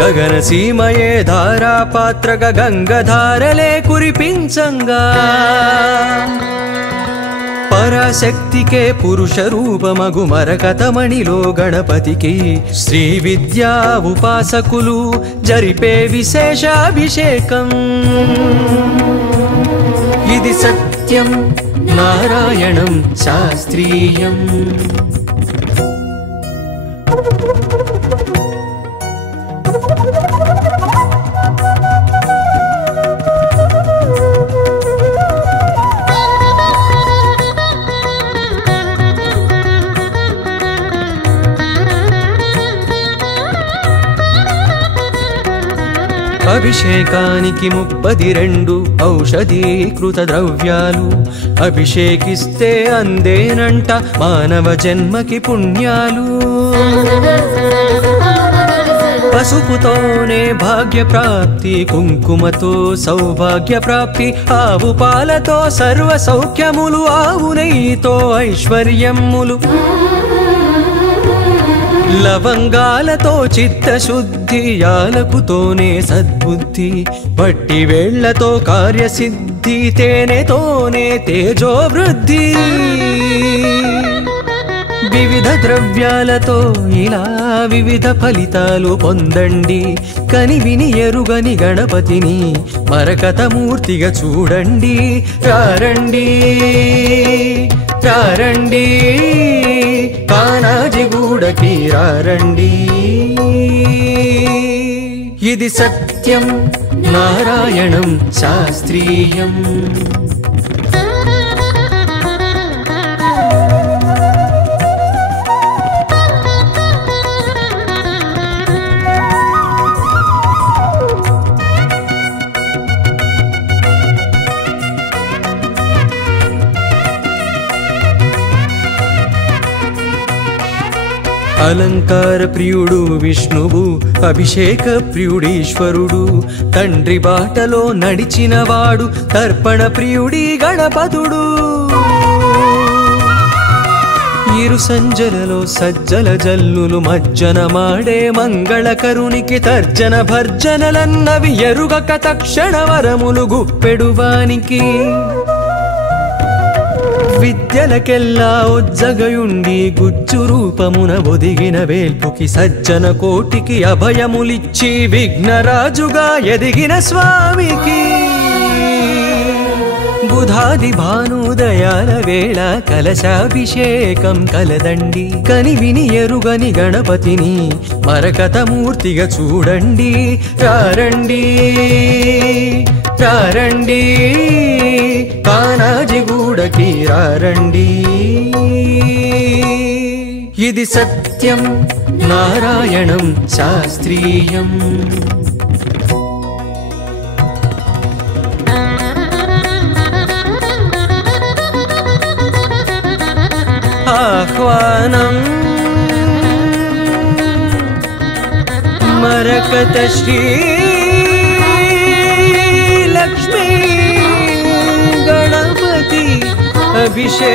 గగన సీమయే ధారాపాత్రగా గంగధారలే కురిపించంగా పరాశక్తికే పురుష రూపమగు మరకతమణిలో గణపతికి శ్రీ విద్యా ఉపాసకులు జరిపే విశేషాభిషేకం ఇది సత్యం నారాయణం శాస్త్రీయం అభిషేకానికి 32 ఔషధీకృత ద్రవ్యాలు అభిషేకిస్తే అందేనంట మానవ జన్మకి పుణ్యాలు పసుపుతోనే భాగ్య ప్రాప్తి కుంకుమతో సౌభాగ్య ప్రాప్తి ఆవు పాలతో సర్వ సౌఖ్యములు ఆవు నెయ్యితో ఐశ్వర్యములు లవంగాలతో చిత్తశుద్ధి యాలకుతోనే సద్బుద్ధి పట్టి వేళ్లతో కార్యసిద్ధి తేనెతోనే తేజోవృద్ధి వివిధ ద్రవ్యాలతో ఇలా వివిధ ఫలితాలు పొందండి కనివిని ఎరుగని గణపతిని మరకతమూర్తిగా చూడండి రారండి రారండి కానాజిగూడకి రారండి ఇది సత్యం నారాయణం శాస్త్రీయం అలంకార ప్రియుడు విష్ణువు అభిషేక ప్రియుడీశ్వరుడు తండ్రి బాటలో నడిచినవాడు తర్పణ ప్రియుడి గణపతుడు ఇరు సంజలలో సజ్జల జల్లులు మజ్జన మాడే మంగళకరునికి తర్జన భర్జనలన్నవి ఎరుగక తక్షణ వరములు గుప్పెడువానికి విద్యలకెల్లా ఉజ్జగయుండి గుజ్జు రూపమున ఒదిగిన వేల్పుకి సజ్జన కోటికి అభయములిచ్చి విఘ్నరాజుగా ఎదిగిన స్వామికి బుధాది భానుదయాల వేళ కలశాభిషేకం కలదండి కనివిని ఎరుగని గణపతిని మరకతమూర్తిగా చూడండి రారండి రారండి కానాజిగూడకి రారండి ఇది సత్యం నారాయణం శాస్త్రీయం ఆహ్వానం మరకత శ్రీ లక్ష్మీ గణపతి అభిషేకానికి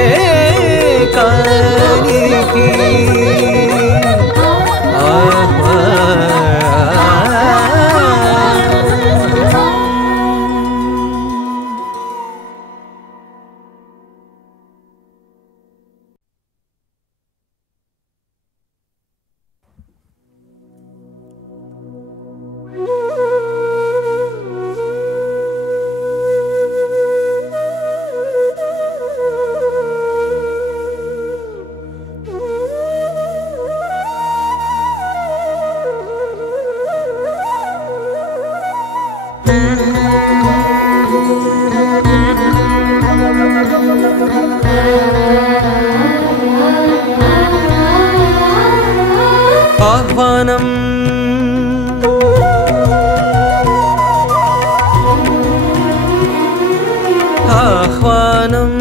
ఆహ్వానం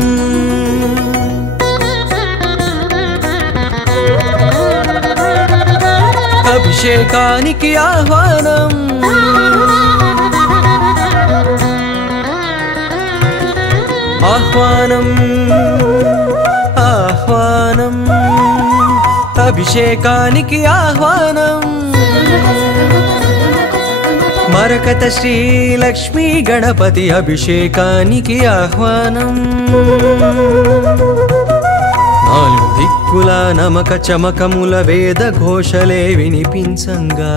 అభిషేకానికి ఆహ్వానం ఆహ్వానం ఆహ్వానం అభిషేకానికి ఆహ్వానం మరకత శ్రీ లక్ష్మీ గణపతి అభిషేకానికి ఆహ్వానం నాలుగు దిక్కుల నమక చమకముల వేద ఘోషలే వినిపించంగా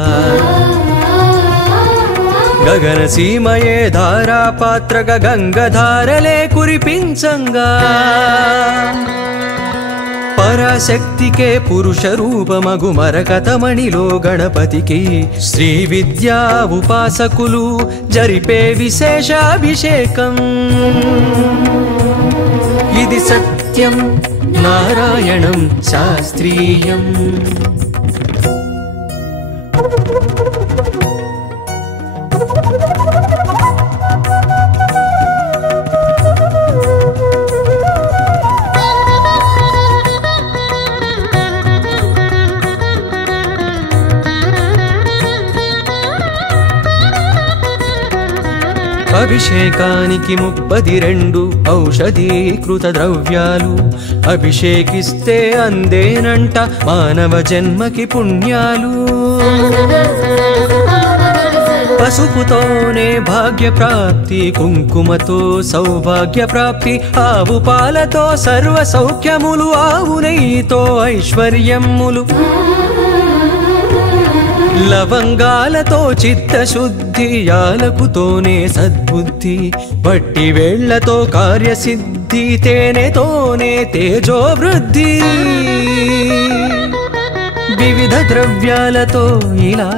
గగన సీమయే ధారాపాత్రక గంగధారలే కురిపించంగా పరాశక్తికే పురుష రూపమగు మరకతమణిలో గణపతికి శ్రీ విద్యా ఉపాసకులు జరిపే విశేషాభిషేకం ఇది సత్యం నారాయణం శాస్త్రీయం అభిషేకానికి 32 ఔషధీకృత ద్రవ్యాలు అభిషేకిస్తే అందేనంట మానవ జన్మకి పుణ్యాలు పసుపుతోనే భాగ్య ప్రాప్తి కుంకుమతో సౌభాగ్య ప్రాప్తి ఆవు పాలతో సర్వ సౌఖ్యములు ఆవు నెయ్యితో ఐశ్వర్యములు లవంగాలతో చిత్తశుద్ధి యాలకుతోనే సద్బుద్ధి బట్టి వేళ్లతో కార్యసిద్ధి తేనెతోనే తేజోవృద్ధి వివిధ ద్రవ్యాలతో ఇలా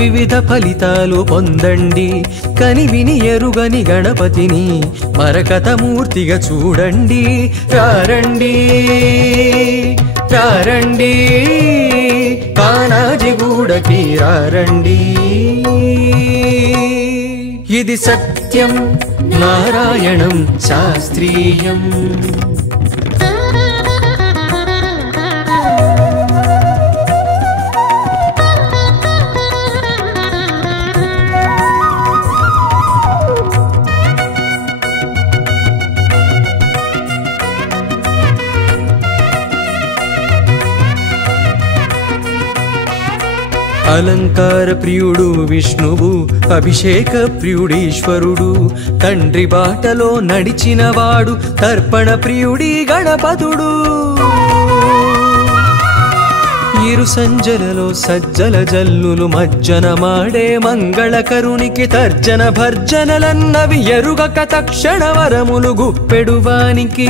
వివిధ ఫలితాలు పొందండి కని విని ఎరుగని గణపతిని మరకతమూర్తిగా చూడండి రారండి రారండి కానాజిగూడకి రారండి ఇది సత్యం నారాయణం శాస్త్రీయం అలంకార ప్రియుడు విష్ణువు అభిషేక ప్రియుడీశ్వరుడు తండ్రి బాటలో నడిచినవాడు తర్పణ ప్రియుడి గణపతుడు ఇరు సంజలలో సజ్జల జల్లులు మజ్జన మాడే మంగళకరునికి తర్జన భర్జనలన్నవి ఎరుగక తక్షణ వరములు గుప్పెడువానికి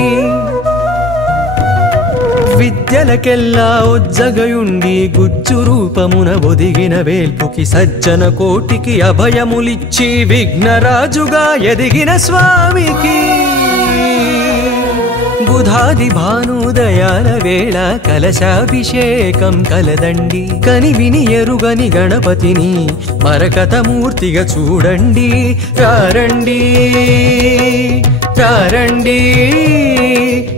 విద్యలకెల్లా ఉజ్జగయుండి గుజ్జు రూపమున ఒదిగిన వేల్పుకి సజ్జన కోటికి అభయములిచ్చి విఘ్నరాజుగా ఎదిగిన స్వామికి బుధాది భానుదయాల వేళ కలశాభిషేకం కలదండి కని విని ఎరుగని గణపతిని మరకతమూర్తిగా చూడండి రారండి రారండి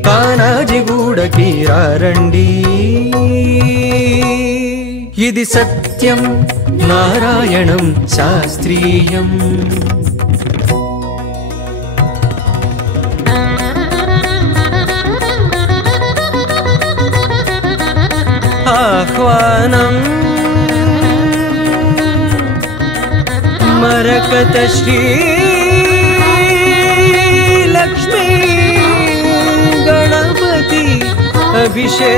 కానాజిగూడకి రారండి ఇది సత్యం నారాయణం శాస్త్రీయం ఆహ్వానం మరకత శ్రీ లక్ష్మీ గణపతి అభిషేకానికి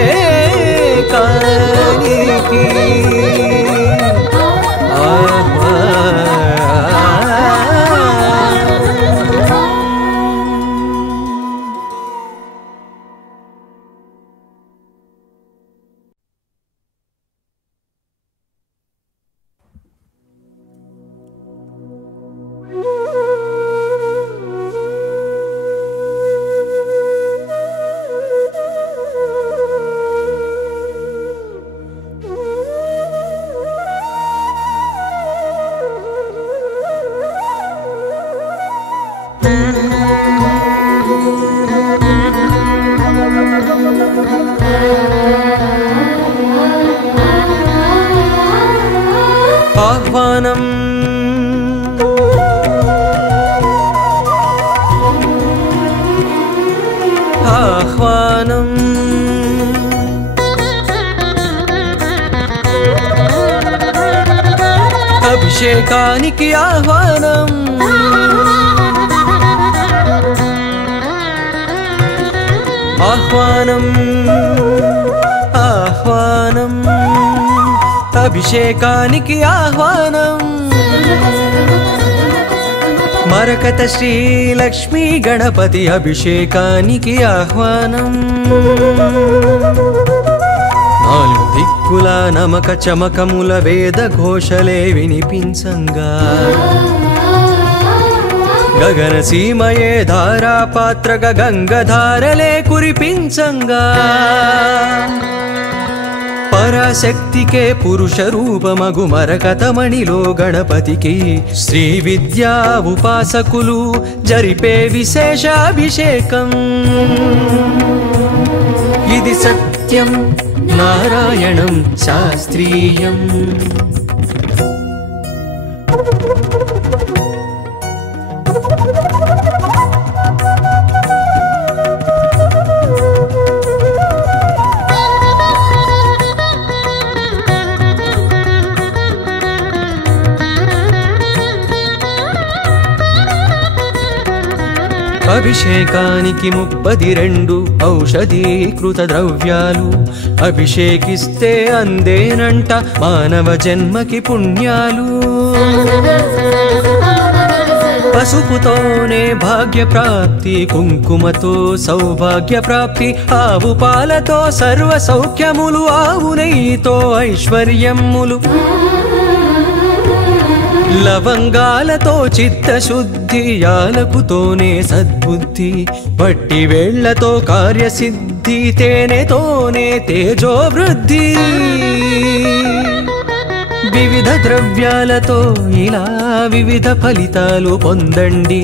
ఆహ్వానం ఆహ్వానం అభిషేకానికి ఆహ్వానం ఆహ్వానం ఆహ్వానం అభిషేకానికి ఆహ్వానం మరకత శ్రీ లక్ష్మీ గణపతి అభిషేకానికి ఆహ్వానం నాలుగు దిక్కుల నమక చమకముల వేద ఘోషలే వినిపించంగా గగన సీమయే ధారాపాత్రగా గంగధారలే కురిపించంగా పరాశక్తికే పురుష రూపమగు మరకతమణిలో గణపతికి శ్రీ విద్యా ఉపాసకులు జరిపే విశేషాభిషేకం ఇది సత్యం నారాయణం శాస్త్రీయం అభిషేకానికి 32 ఔషధీకృత ద్రవ్యాలు అభిషేకిస్తే అందేనంట మానవ జన్మకి పుణ్యాలు పసుపుతోనే భాగ్య ప్రాప్తి కుంకుమతో సౌభాగ్య ప్రాప్తి ఆవు పాలతో సర్వ సౌఖ్యములు ఆవు నెయ్యితో ఐశ్వర్యములు లవంగాలతో చిత్తశుద్ధి యాలకుతోనే సద్బుద్ధి పట్టి వేళ్లతో కార్యసిద్ధి తేనెతోనే తేజోవృద్ధి వివిధ ద్రవ్యాలతో ఇలా వివిధ ఫలితాలు పొందండి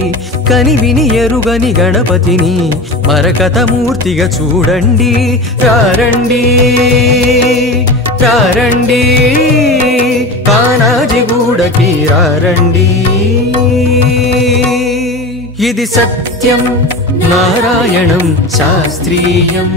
కని విని ఎరుగని గణపతిని మరకతమూర్తిగా చూడండి రారండి రారండి కానాజిగూడకి రారండి ఇది సత్యం నారాయణం శాస్త్రీయం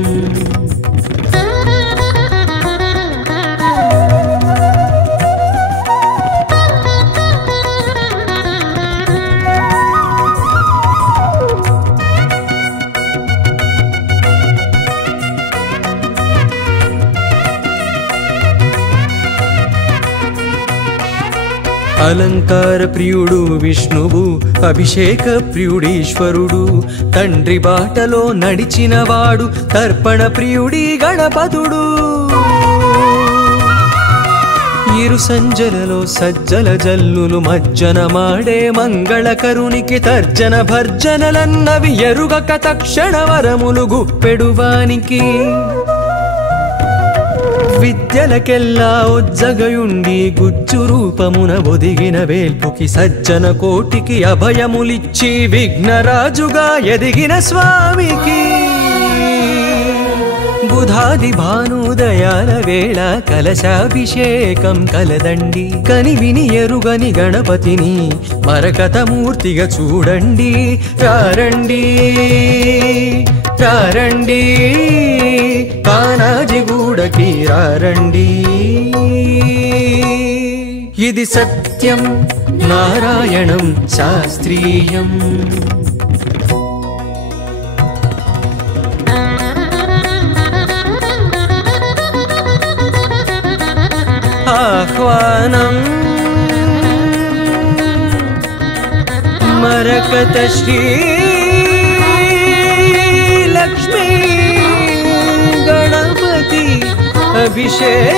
అలంకార ప్రియుడు విష్ణువు అభిషేక ప్రియుడీశ్వరుడు తండ్రి బాటలో నడిచినవాడు తర్పణ ప్రియుడి గణపతుడు ఇరు సంజలలో సజ్జల జల్లులు మజ్జన మాడే మంగళకరునికి తర్జన భర్జనలన్నవి ఎరుగక తక్షణ వరములు గుప్పెడువానికి విద్యలకెల్లా ఉజ్జగయుండి గుజ్జు రూపమున ఒదిగిన వేల్పుకి సజ్జన కోటికి అభయములిచ్చి విఘ్నరాజుగా ఎదిగిన స్వామికి బుధాది భానుదయాల వేళ కలశాభిషేకం కలదండి కని విని ఎరుగని గణపతిని మరకతమూర్తిగా చూడండి రారండి రారండి కానాజిగూడకి రారండి ఇది సత్యం నారాయణం శాస్త్రీయం ఆహ్వానం మరకత శ్రీ లక్ష్మీ గణపతి అభిషేకానికి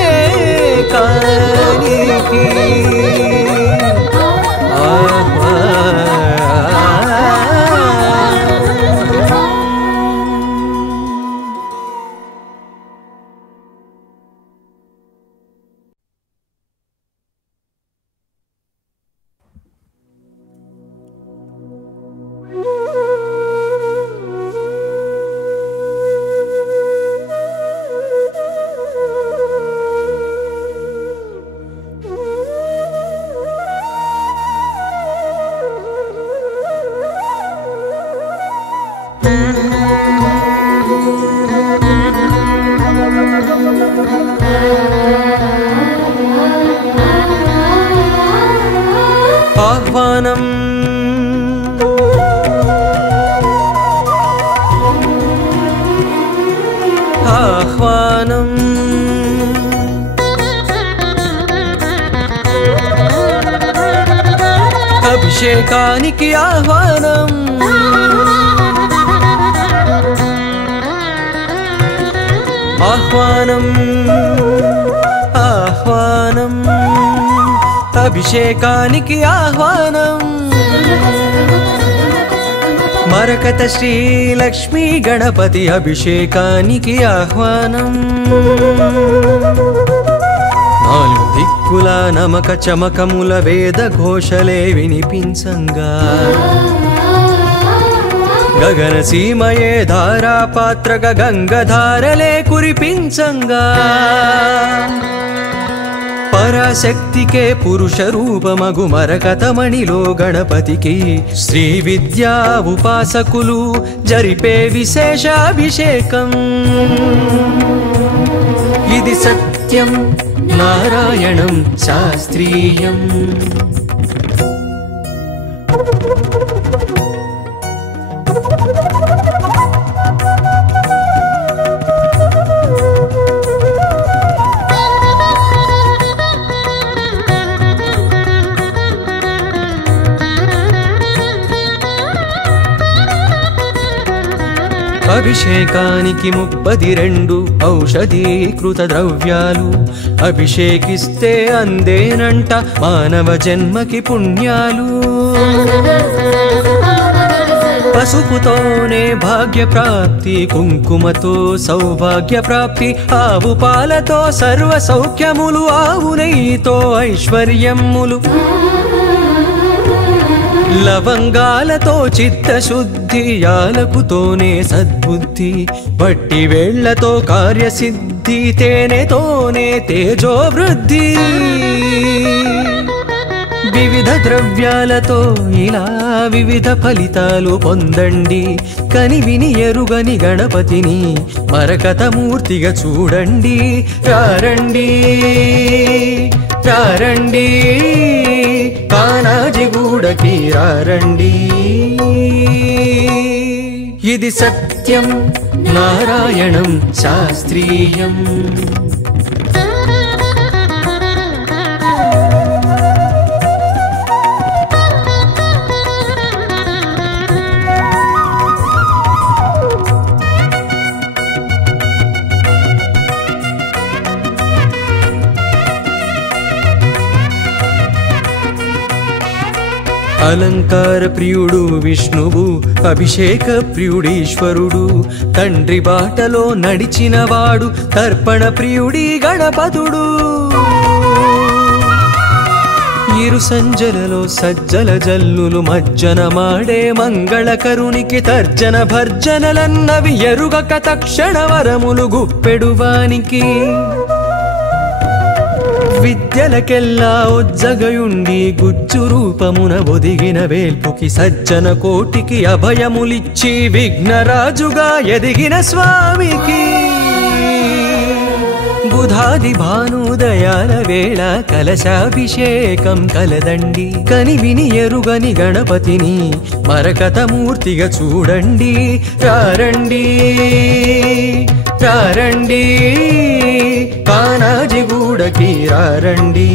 ఆహ్వానం ఆహ్వానం అభిషేకానికి ఆహ్వానం ఆహ్వానం ఆహ్వానం అభిషేకానికి ఆహ్వానం మరకత శ్రీ లక్ష్మీ గణపతి అభిషేకానికి ఆహ్వానం నాలుగు దిక్కుల నమక చమకముల వేద ఘోషలే వినిపించంగా గగన సీమయే ధారాపాత్రగా గంగధారలే కురిపించంగా పరాశక్తికే పురుష రూపమగు మరకతమణిలో గణపతికి శ్రీ విద్యా ఉపాసకులు జరిపే విశేషాభిషేకం ఇది సత్యం నారాయణం శాస్త్రీయం అభిషేకానికి 32 ఔషధీకృత ద్రవ్యాలు అభిషేకిస్తే అందేనంట మానవ జన్మకి పుణ్యాలు పసుపుతోనే భాగ్య ప్రాప్తి కుంకుమతో సౌభాగ్య ప్రాప్తి ఆవు పాలతో సర్వ సౌఖ్యములు ఆవు నెయ్యితో ఐశ్వర్యములు లవంగాలతో చిత్తశుద్ధి యాలకుతోనే సద్బుద్ధి బట్టి వేళ్లతో కార్యసిద్ధి తేనెతోనే తేజోవృద్ధి వివిధ ద్రవ్యాలతో ఇలా వివిధ ఫలితాలు పొందండి కని విని ఎరుగని గణపతిని మరకతమూర్తిగా చూడండి రారండి రారండి కానాజిగూడకి రారండి ఇది సత్యం నారాయణం శాస్త్రీయం అలంకార ప్రియుడు విష్ణువు అభిషేక ప్రియుడీశ్వరుడు తండ్రి బాటలో నడిచినవాడు తర్పణ ప్రియుడి గణపతుడు ఇరు సంజలలో సజ్జల జల్లులు మజ్జన మాడే మంగళకరునికి తర్జన భర్జనలన్నవి ఎరుగక తక్షణ వరములు గుప్పెడువానికి విద్యలకెల్లా ఉజ్జగయుండి గుజ్జు రూపమున ఒదిగిన వేల్పుకి సజ్జన కోటికి అభయములిచ్చి విఘ్నరాజుగా ఎదిగిన స్వామికి బుధాది భానుదయాల వేళ కలశాభిషేకం కలదండి కని విని ఎరుగని గణపతిని మరకతమూర్తిగా చూడండి రారండి రారండి కానాజిగూడకి రారండి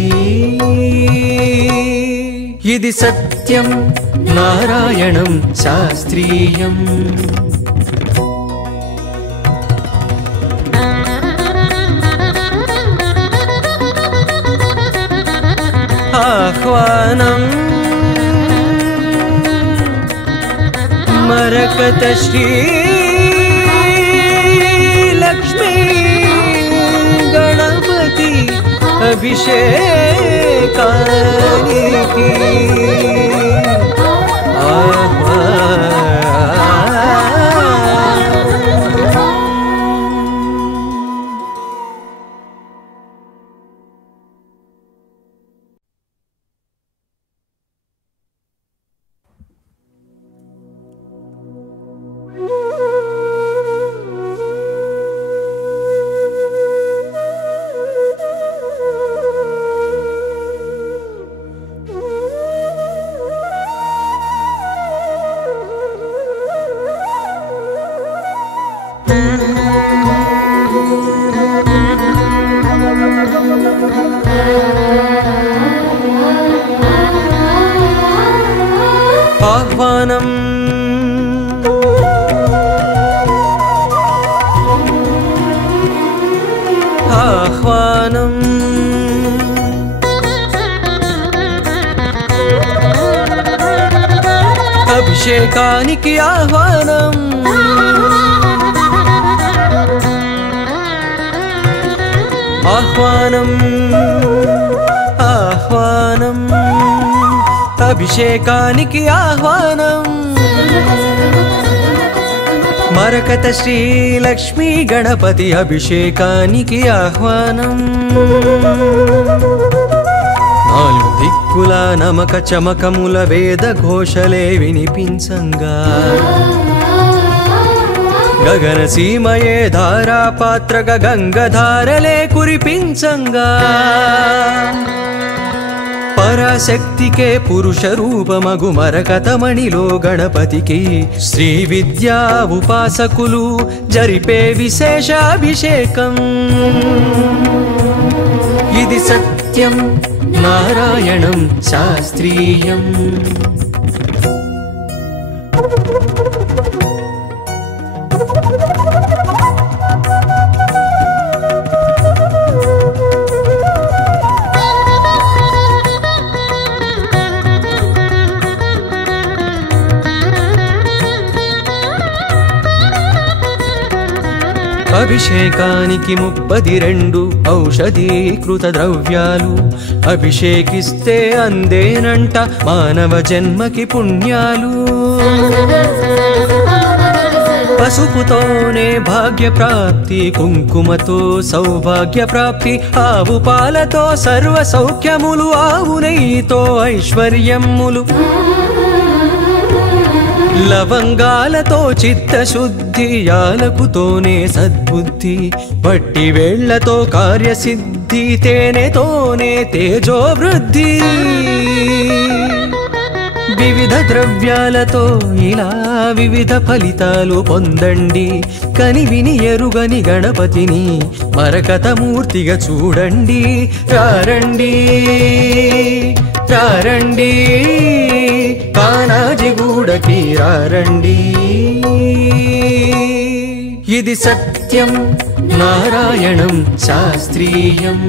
ఇది సత్యం నారాయణం శాస్త్రీయం ఆహ్వానం మరకత శ్రీ లక్ష్మీ గణపతి అభిషేకానికి ఆహ్వానం ఆహ్వానం అభిషేకానికి ఆహ్వానం ఆహ్వానం ఆహ్వానం అభిషేకానికి ఆహ్వానం మరకత శ్రీ లక్ష్మీ గణపతి అభిషేకానికి ఆహ్వానం నాలుగు దిక్కుల నమక చమకముల వేద ఘోషలే వినిపించంగా గగన సీమయే ధారాపాత్రగా గంగధారలే కురిపించంగా పరాశక్తికే పురుష రూపమగు మరకతమణిలో గణపతికి శ్రీ విద్యా ఉపాసకులు జరిపే విశేష అభిషేకం ఇది సత్యం నారాయణం శాస్త్రీయం అభిషేకానికి 32 ఔషధీకృత ద్రవ్యాలు అభిషేకిస్తే అందేనంట మానవ జన్మకి పుణ్యాలు పసుపుతోనే భాగ్య ప్రాప్తి కుంకుమతో సౌభాగ్య ప్రాప్తి ఆవు పాలతో సర్వ సౌఖ్యములు ఆవు నెయ్యితో ఐశ్వర్యములు లవంగాలతో చిత్తశుద్ధి యాలకుతోనే సద్బుద్ధి పట్టి వేళ్లతో కార్యసిద్ధి తేనెతోనే తేజోవృద్ధి వివిధ ద్రవ్యాలతో ఇలా వివిధ ఫలితాలు పొందండి కని విని ఎరుగని గణపతిని మరకతమూర్తిగా చూడండి రారండి రారండి కానాజిగూడకి రారండి ఇది సత్యం నారాయణం శాస్త్రీయం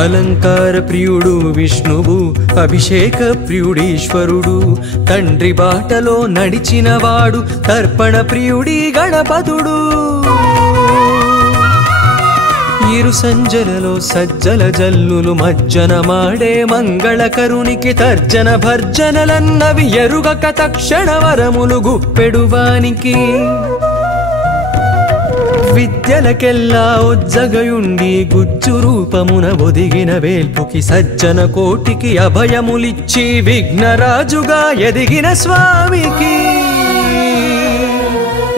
అలంకార ప్రియుడు విష్ణువు అభిషేక ప్రియుడీశ్వరుడు తండ్రి బాటలో నడిచినవాడు తర్పణ ప్రియుడి గణపతుడు ఇరు సంజలలో సజ్జల జల్లులు మజ్జన మాడే మంగళకరునికి తర్జన భర్జనలన్నవి ఎరుగక తక్షణ వరములు గుప్పెడువానికి విద్యలకెల్లా ఉజ్జగయుండి గుజ్జు రూపమున ఒదిగిన వేల్పుకి సజ్జన కోటికి అభయములిచ్చి విఘ్నరాజుగా ఎదిగిన స్వామికి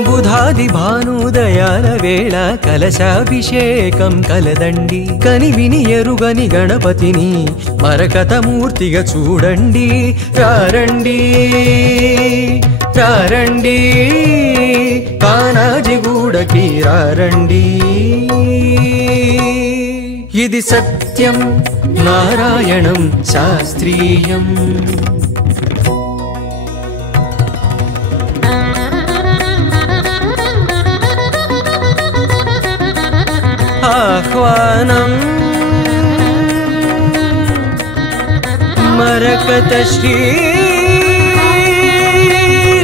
బుధాది భానుదయాల వేళ కలశాభిషేకం కలదండి కని విని ఎరుగని గణపతిని మరకతమూర్తిగా చూడండి రారండి రారండి కానాజిగూడకి రారండి ఇది సత్యం నారాయణం శాస్త్రీయం ఆహ్వానం మరకత శ్రీ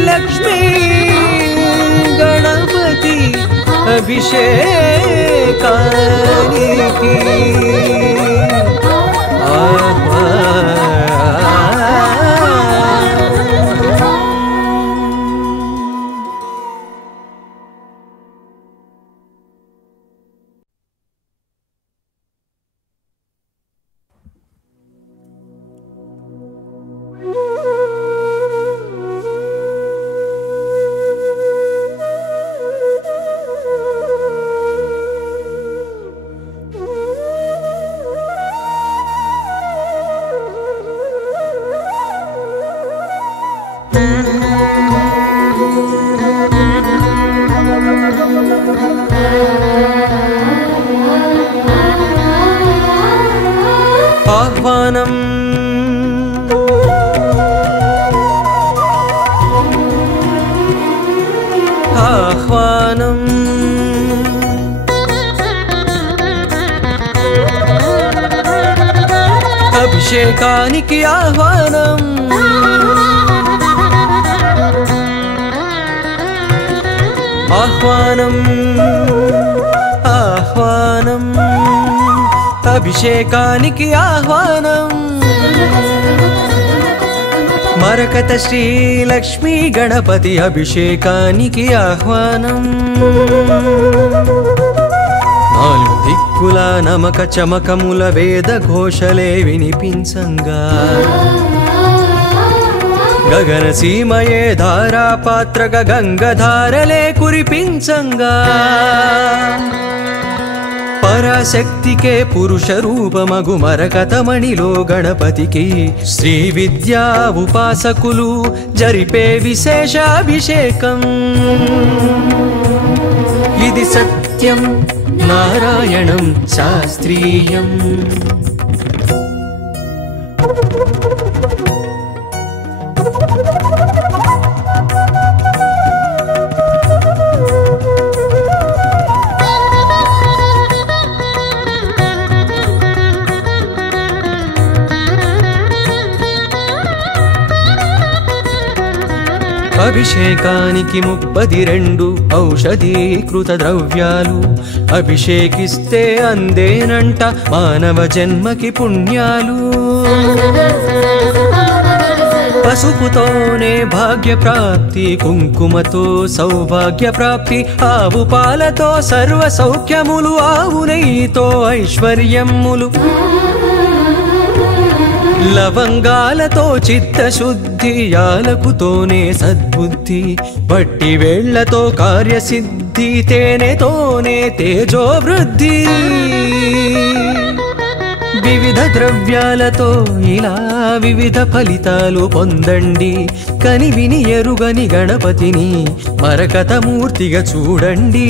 లక్ష్మీ గణపతి అభిషేకానికి ఆహ్వానం ఆహ్వానం అభిషేకానికి ఆహ్వానం ఆహ్వానం ఆహ్వానం అభిషేకానికి ఆహ్వానం మరకత శ్రీ లక్ష్మీ గణపతి అభిషేకానికి ఆహ్వానం నాలుగు దిక్కుల నమక చమకముల వేద ఘోషలే వినిపించంగా గగన సీమయే ధారాపాత్రగా గంగధారలే కురిపించంగా పరాశక్తికే పురుష రూపమగు మరకతమణిలో గణపతికి శ్రీ విద్యా ఉపాసకులు జరిపే విశేషాభిషేకం ఇది సత్యం నారాయణం శాస్త్రీయం అభిషేకానికి 32 ఔషధీకృత ద్రవ్యాలు అభిషేకిస్తే అందేనంట మానవ జన్మకి పుణ్యాలు పసుపుతోనే భాగ్య ప్రాప్తి కుంకుమతో సౌభాగ్య ప్రాప్తి ఆవు పాలతో సర్వ సౌఖ్యములు ఆవు నెయ్యితో ఐశ్వర్యములు లవంగాలతో చిత్తశుద్ధి యాలకుతోనే సద్బుద్ధి బట్టి వేళ్లతో కార్యసిద్ధి తేనెతోనే తేజోవృద్ధి వివిధ ద్రవ్యాలతో ఇలా వివిధ ఫలితాలు పొందండి కని విని ఎరుగని గణపతిని మరకతమూర్తిగా చూడండి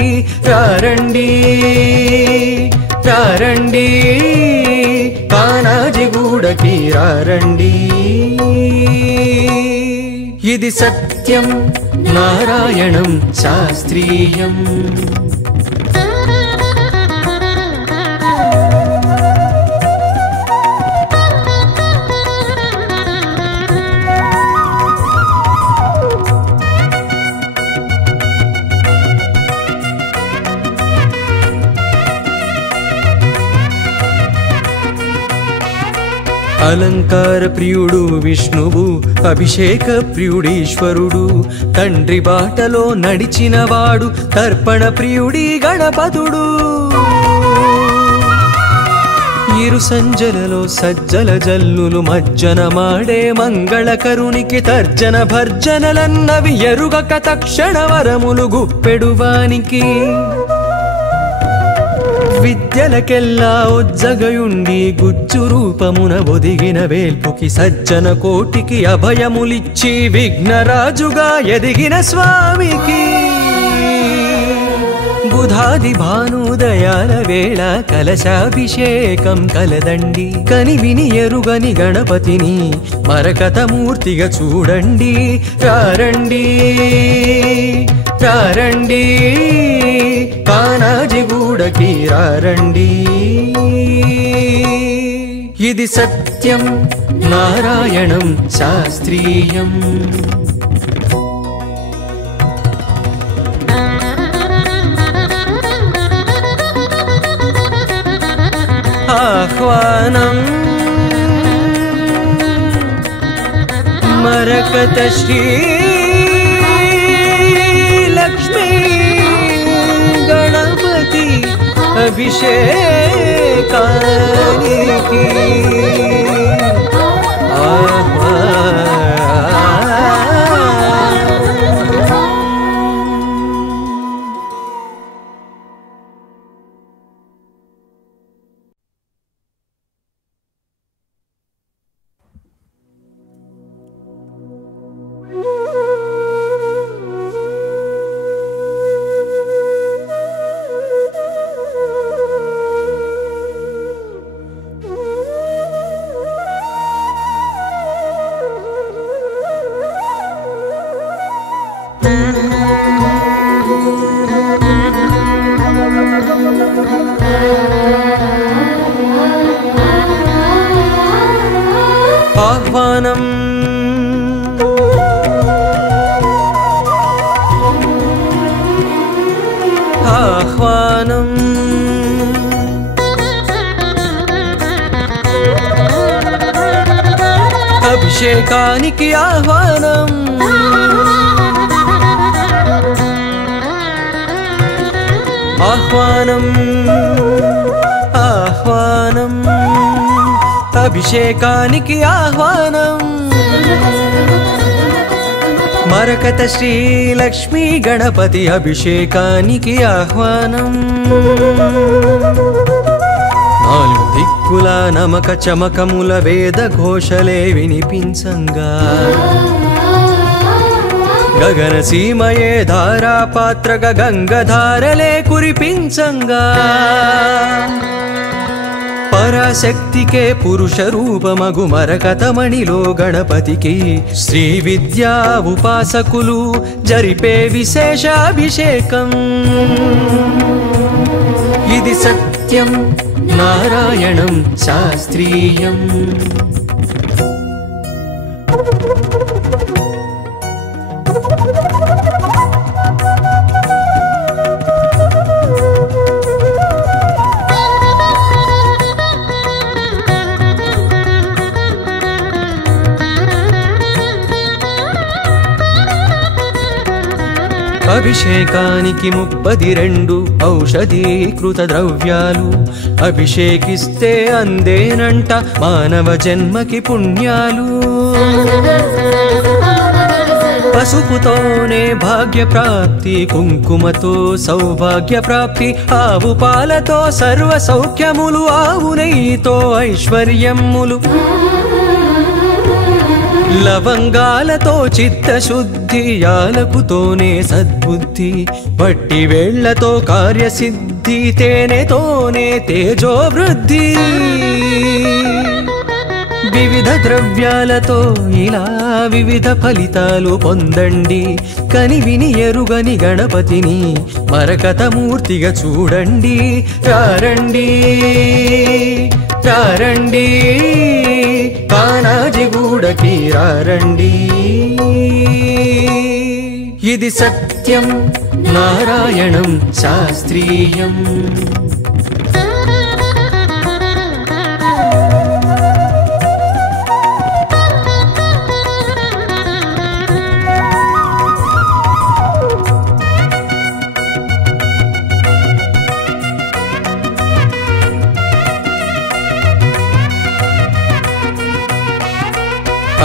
రారండి రారండి కానాజిగూడకి రారండి ఇది సత్యం నారాయణం శాస్త్రీయం అలంకార ప్రియుడు విష్ణువు అభిషేక ప్రియుడీశ్వరుడు తండ్రి బాటలో నడిచినవాడు తర్పణ ప్రియుడి గణపతుడు ఇరు సంజలలో సజ్జల జల్లులు మజ్జన మాడే మంగళకరునికి తర్జన భర్జనలన్నవి ఎరుగక తక్షణ వరములు గుప్పెడువానికి విద్యలకెల్లా ఉజ్జగయుండి గుజ్జు రూపమున ఒదిగిన వేల్పుకి సజ్జన కోటికి అభయములిచ్చి విఘ్నరాజుగా ఎదిగిన స్వామికి బుధాది భానుదయాల వేళ కలశాభిషేకం కలదండి కని విని ఎరుగని గణపతిని మరకతమూర్తిగా చూడండి రారండి రారండి కానాజిగూడకి రారండి ఇది సత్యం నారాయణం శాస్త్రీయం ఆహ్వానం మరకత శ్రీ లక్ష్మీ గణపతి అభిషేకానికి ఆహ్వానం ఆహ్వానం అభిషేకానికి ఆహ్వానం ఆహ్వానం ఆహ్వానం అభిషేకానికి ఆహ్వానం మరకత శ్రీ లక్ష్మీ గణపతి అభిషేకానికి ఆహ్వానం నాలుగు దిక్కుల నమక చమకముల వేద ఘోషలే వినిపించంగా గగన సీమయే ధారాపాత్రగా గంగధారలే కురిపించంగా పరాశక్తికే పురుష రూపమగు మరకతమణిలో గణపతికి శ్రీ విద్యా ఉపాసకులు జరిపే విశేష అభిషేకం ఇది సత్యం నారాయణం శాస్త్రీయం అభిషేకానికి 32 ఔషధీకృత ద్రవ్యాలు అభిషేకిస్తే అందేనంట మానవ జన్మకి పుణ్యాలు పసుపుతోనే భాగ్య ప్రాప్తి కుంకుమతో సౌభాగ్య ప్రాప్తి ఆవు పాలతో సర్వ సౌఖ్యములు ఆవు నెయ్యితో ఐశ్వర్యములు లవంగాలతో చిత్తశుద్ధి యాలకుతోనే సద్బుద్ధి బట్టి వేళ్లతో కార్యసిద్ధి తేనెతోనే తేజోవృద్ధి వివిధ ద్రవ్యాలతో ఇలా వివిధ ఫలితాలు పొందండి కనివిని ఎరుగని గణపతిని మరకతమూర్తిగా చూడండి రారండి రారండి కానాజిగూడకి రారండి ఇది సత్యం నారాయణం శాస్త్రీయం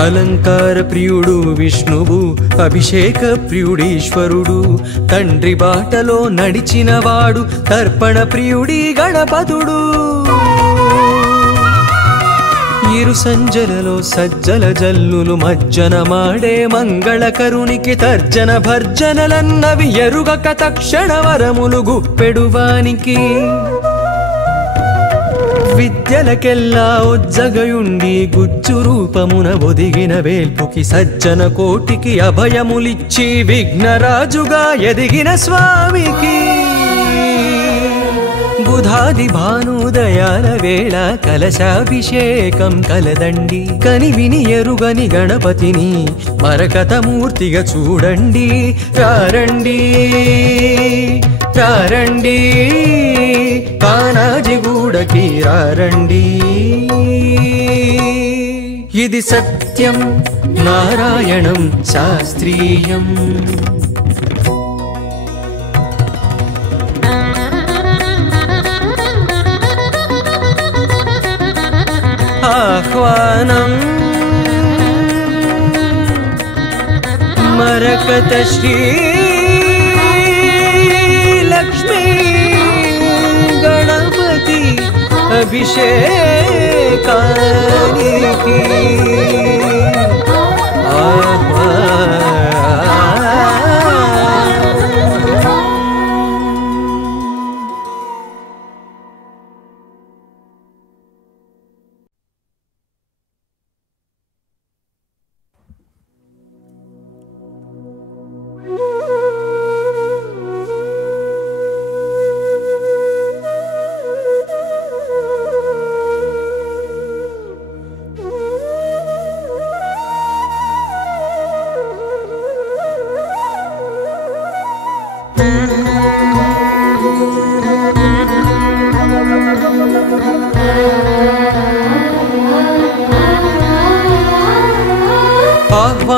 అలంకార ప్రియుడు విష్ణువు అభిషేక ప్రియుడీశ్వరుడు తండ్రి బాటలో నడిచినవాడు తర్పణ ప్రియుడి గణపతుడు ఇరు సంజలలో సజ్జల జల్లులు మజ్జన మాడే మంగళకరునికి తర్జన భర్జనలన్నవి ఎరుగక తక్షణ వరములు గుప్పెడువానికి విద్యలకెల్లా ఉజ్జగయుండి గుజ్జు రూపమున ఒదిగిన వేల్పుకి సజ్జన కోటికి అభయములిచ్చి విఘ్నరాజుగా ఎదిగిన స్వామికి బుధాది భానుదయాల వేళ కలశాభిషేకం కలదండి కనివిని ఎరుగని గణపతిని మరకతమూర్తిగా చూడండి రారండి రారండి కానాజిగూడకి రారండి ఇది సత్యం నారాయణం శాస్త్రీయం ఆహ్వానం మరకత శ్రీ లక్ష్మీ గణపతి అభిషేకానికి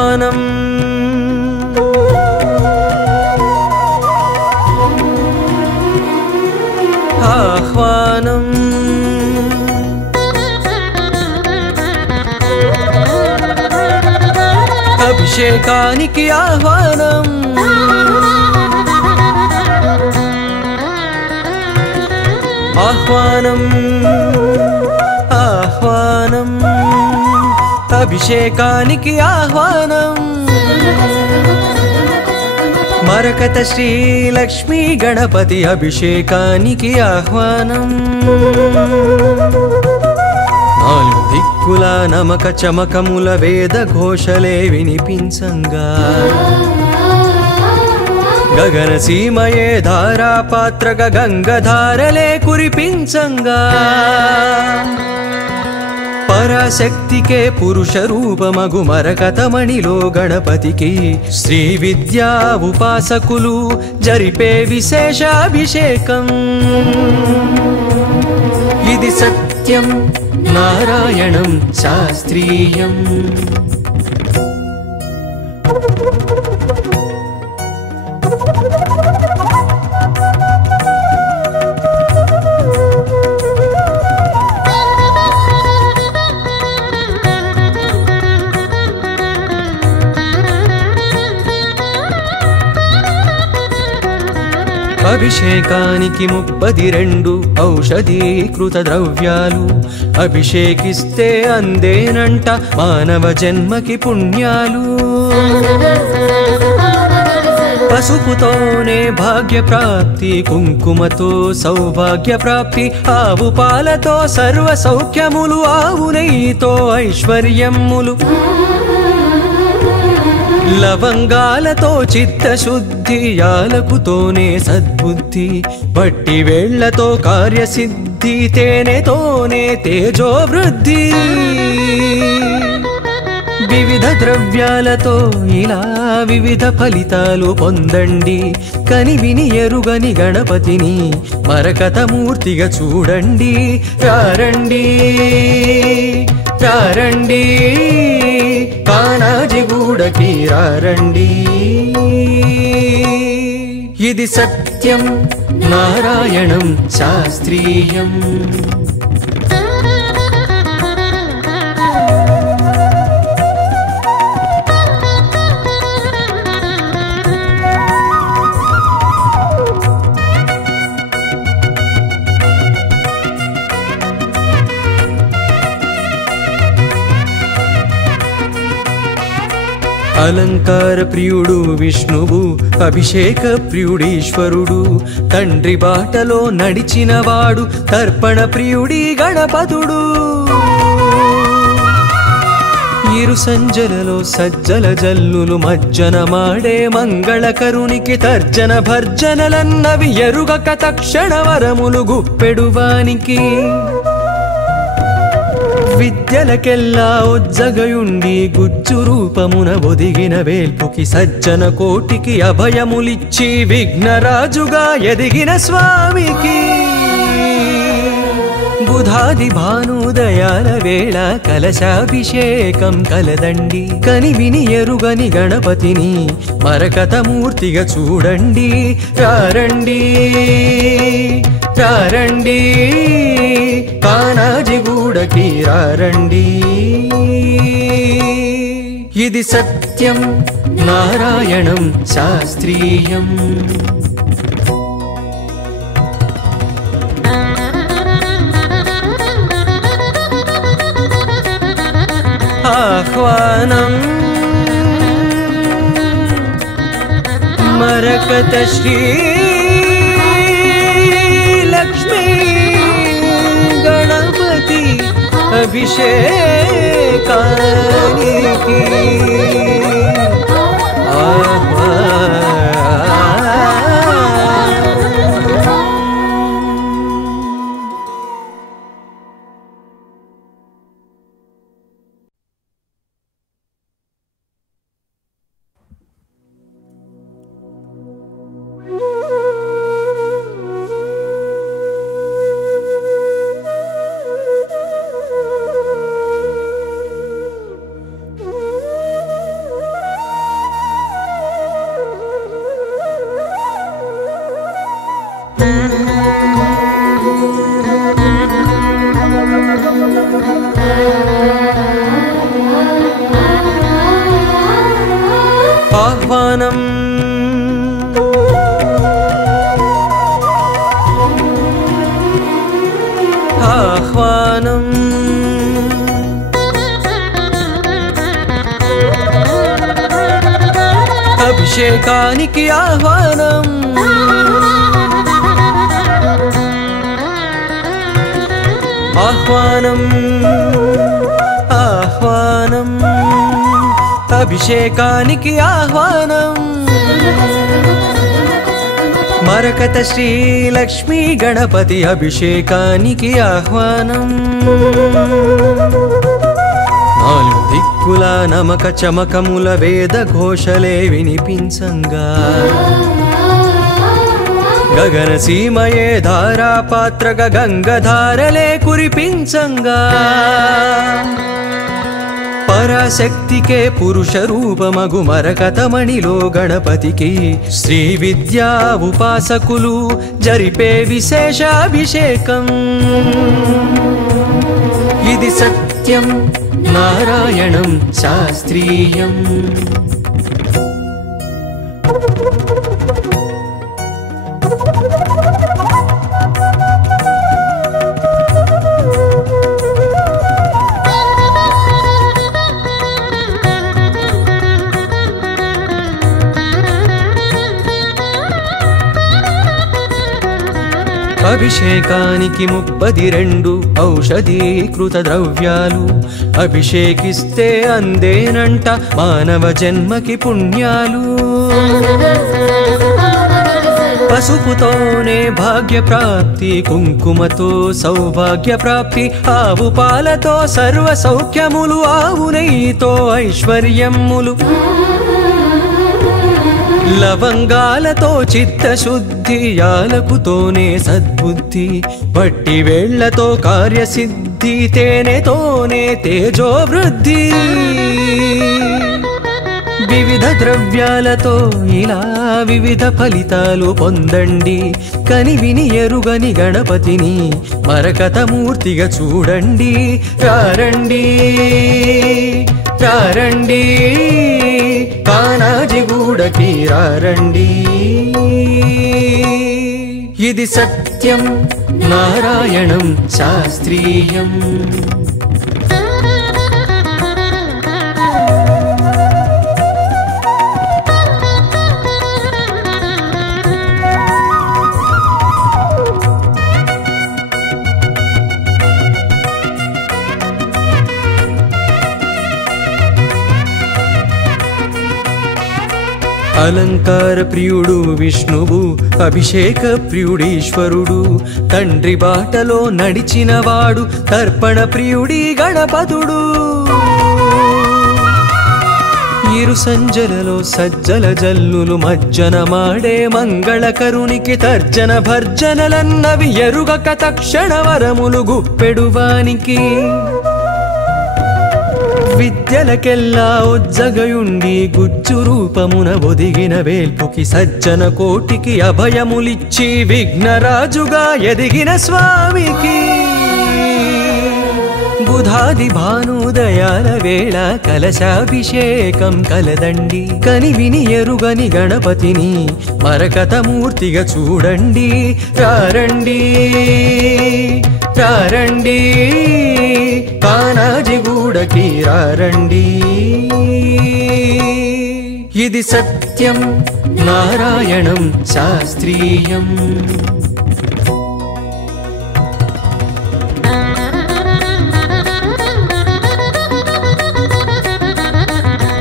ఆహ్వానం ఆహ్వానం అభిషేకానికి ఆహ్వానం ఆహ్వానం ఆహ్వానం అభిషేకానికి ఆహ్వానం మరకత శ్రీ లక్ష్మీ గణపతి అభిషేకానికి ఆహ్వానం నాలుగు దిక్కుల నమక చమకముల వేద ఘోషలే వినిపించంగా గగన సీమయే ధారాపాత్రక గంగధారలే కురిపించంగా పరాశక్తికే పురుష రూపమగు మరకతమణిలో గణపతికి శ్రీ విద్యా ఉపాసకులు జరిపే విశేషాభిషేకం ఇది సత్యం నారాయణం శాస్త్రీయం అభిషేకానికి 32 ఔషధీకృత ద్రవ్యాలు అభిషేకిస్తే అందేనంట మానవ జన్మకి పుణ్యాలు పసుపుతోనే భాగ్య ప్రాప్తి కుంకుమతో సౌభాగ్య ప్రాప్తి ఆవు పాలతో సర్వ సౌఖ్యములు ఆవు నెయ్యితో ఐశ్వర్యములు లవంగాలతో చిత్తశుద్ధి యాలకుతోనే సద్బుద్ధి బట్టి వేళ్లతో కార్యసిద్ధి తేనెతోనే తేజోవృద్ధి వివిధ ద్రవ్యాలతో ఇలా వివిధ ఫలితాలు పొందండి కని విని ఎరుగని గణపతిని మరకతమూర్తిగా చూడండి రారండి రారండి కానాజిగూడకి రారండి ఇది సత్యం నారాయణం శాస్త్రీయం అలంకార ప్రియుడు విష్ణువు అభిషేక ప్రియుడీశ్వరుడు తండ్రి బాటలో నడిచినవాడు తర్పణ ప్రియుడి గణపతుడు ఇరు సంజలలో సజ్జల జల్లులు మజ్జన మాడే మంగళకరునికి తర్జన భర్జనలన్నవి ఎరుగక తక్షణ వరములు గుప్పెడువానికి విద్యలకెల్లా ఉజ్జగయుండి గుజ్జు రూపమున ఒదిగిన వేల్పుకి సజ్జన కోటికి అభయములిచ్చి విఘ్నరాజుగా ఎదిగిన స్వామికి బుధాది భానుదయాల వేళ కలశాభిషేకం కలదండి కని విని ఎరుగని గణపతిని మరకతమూర్తిగా చూడండి రారండి రారండి కానాజిగూడకి రారండి ఇది సత్యం నారాయణం శాస్త్రీయం ఆహ్వానం మరకత శ్రీ లక్ష్మీ గణపతి అభిషేకానికి అభిషేకానికి ఆహ్వానం ఆహ్వానం ఆహ్వానం అభిషేకానికి ఆహ్వానం మరకత శ్రీ లక్ష్మీ గణపతి అభిషేకానికి ఆహ్వానం నాలుగు దిక్కుల నమక చమకముల వేద ఘోషలే వినిపించంగా గగన సీమయే ధారాపాత్రగా గంగధారలే కురిపించంగా పరాశక్తికే పురుష రూపమగు మరకతమణిలో గణపతికి శ్రీ విద్యా ఉపాసకులు జరిపే విశేష అభిషేకం ఇది సత్యం నారాయణం శాస్త్రీయం అభిషేకానికి 32 ఔషధీకృత ద్రవ్యాలు అభిషేకిస్తే అందేనంట మానవ జన్మకి పుణ్యాలు పసుపుతోనే భాగ్య ప్రాప్తి కుంకుమతో సౌభాగ్య ప్రాప్తి ఆవు పాలతో సర్వ సౌఖ్యములు ఆవు నెయ్యితో ఐశ్వర్యములు లవంగాలతో చిత్తశుద్ధి యాలకుతోనే సద్బుద్ధి వట్టి వేళ్లతో కార్యసిద్ధి తేనెతోనే తేజోవృద్ధి వివిధ ద్రవ్యాలతో ఇలా వివిధ ఫలితాలు పొందండి కనివిని ఎరుగని గణపతిని మరకతమూర్తిగా చూడండి రారండి రారండి కానాజిగూడకి రారండి ఇది సత్యం నారాయణం శాస్త్రీయం అలంకార ప్రియుడు విష్ణువు అభిషేక ప్రియుడీశ్వరుడు తండ్రి బాటలో నడిచినవాడు తర్పణ ప్రియుడి గణపతుడు ఇరు సంజలలో సజ్జల జల్లులు మజ్జన మాడే మంగళకరునికి తర్జన భర్జనలన్నవి ఎరుగక తక్షణ వరములు గుప్పెడువానికి విద్యలకెల్లా ఉజ్జగయుండి గుజ్జు రూపమున ఒదిగిన వేల్పుకి సజ్జన కోటికి అభయములిచ్చి విఘ్నరాజుగా ఎదిగిన స్వామికి బుధాది భానుదయాల వేళ కలశాభిషేకం కలదండి కనివిని ఎరుగని గణపతిని మరకతమూర్తిగా చూడండి రారండి రారండి కానాజిగూడకి రారండి ఇది సత్యం నారాయణం శాస్త్రీయం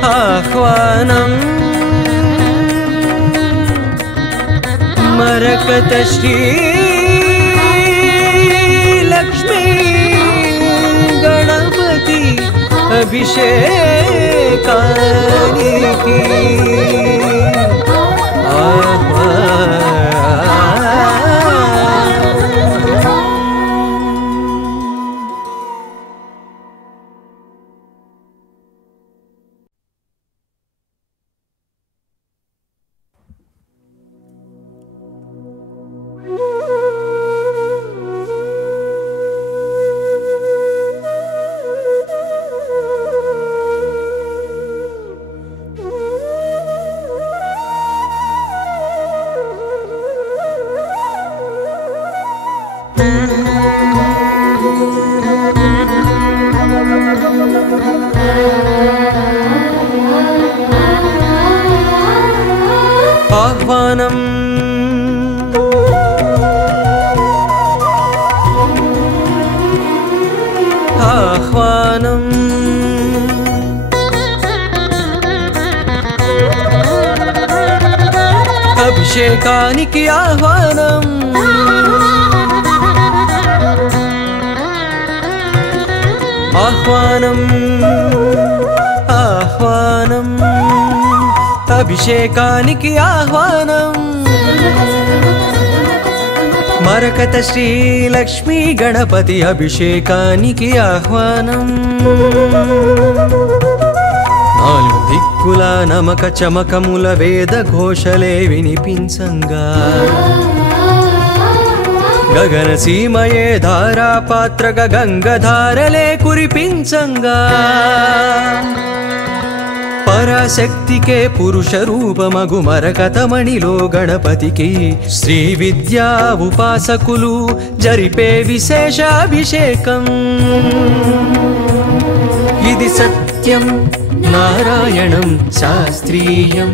ఆహ్వానం మరకత శ్రీ లక్ష్మీ గణపతి అభిషేకానికి అభిషేకానికి ఆహ్వానం ఆహ్వానం ఆహ్వానం అభిషేకానికి ఆహ్వానం మరకత శ్రీ లక్ష్మీ గణపతి అభిషేకానికి ఆహ్వానం నాలుగు దిక్కుల నమక చమకముల వేద ఘోషలే వినిపించంగా గగన సీమయే ధారాపాత్రక గంగధారలే కురిపించంగా పరాశక్తికే పురుష రూపమగు మరకతమణిలో గణపతికి శ్రీ విద్యా ఉపాసకులు జరిపే విశేష అభిషేకం ఇది సత్యం నారాయణం శాస్త్రీయం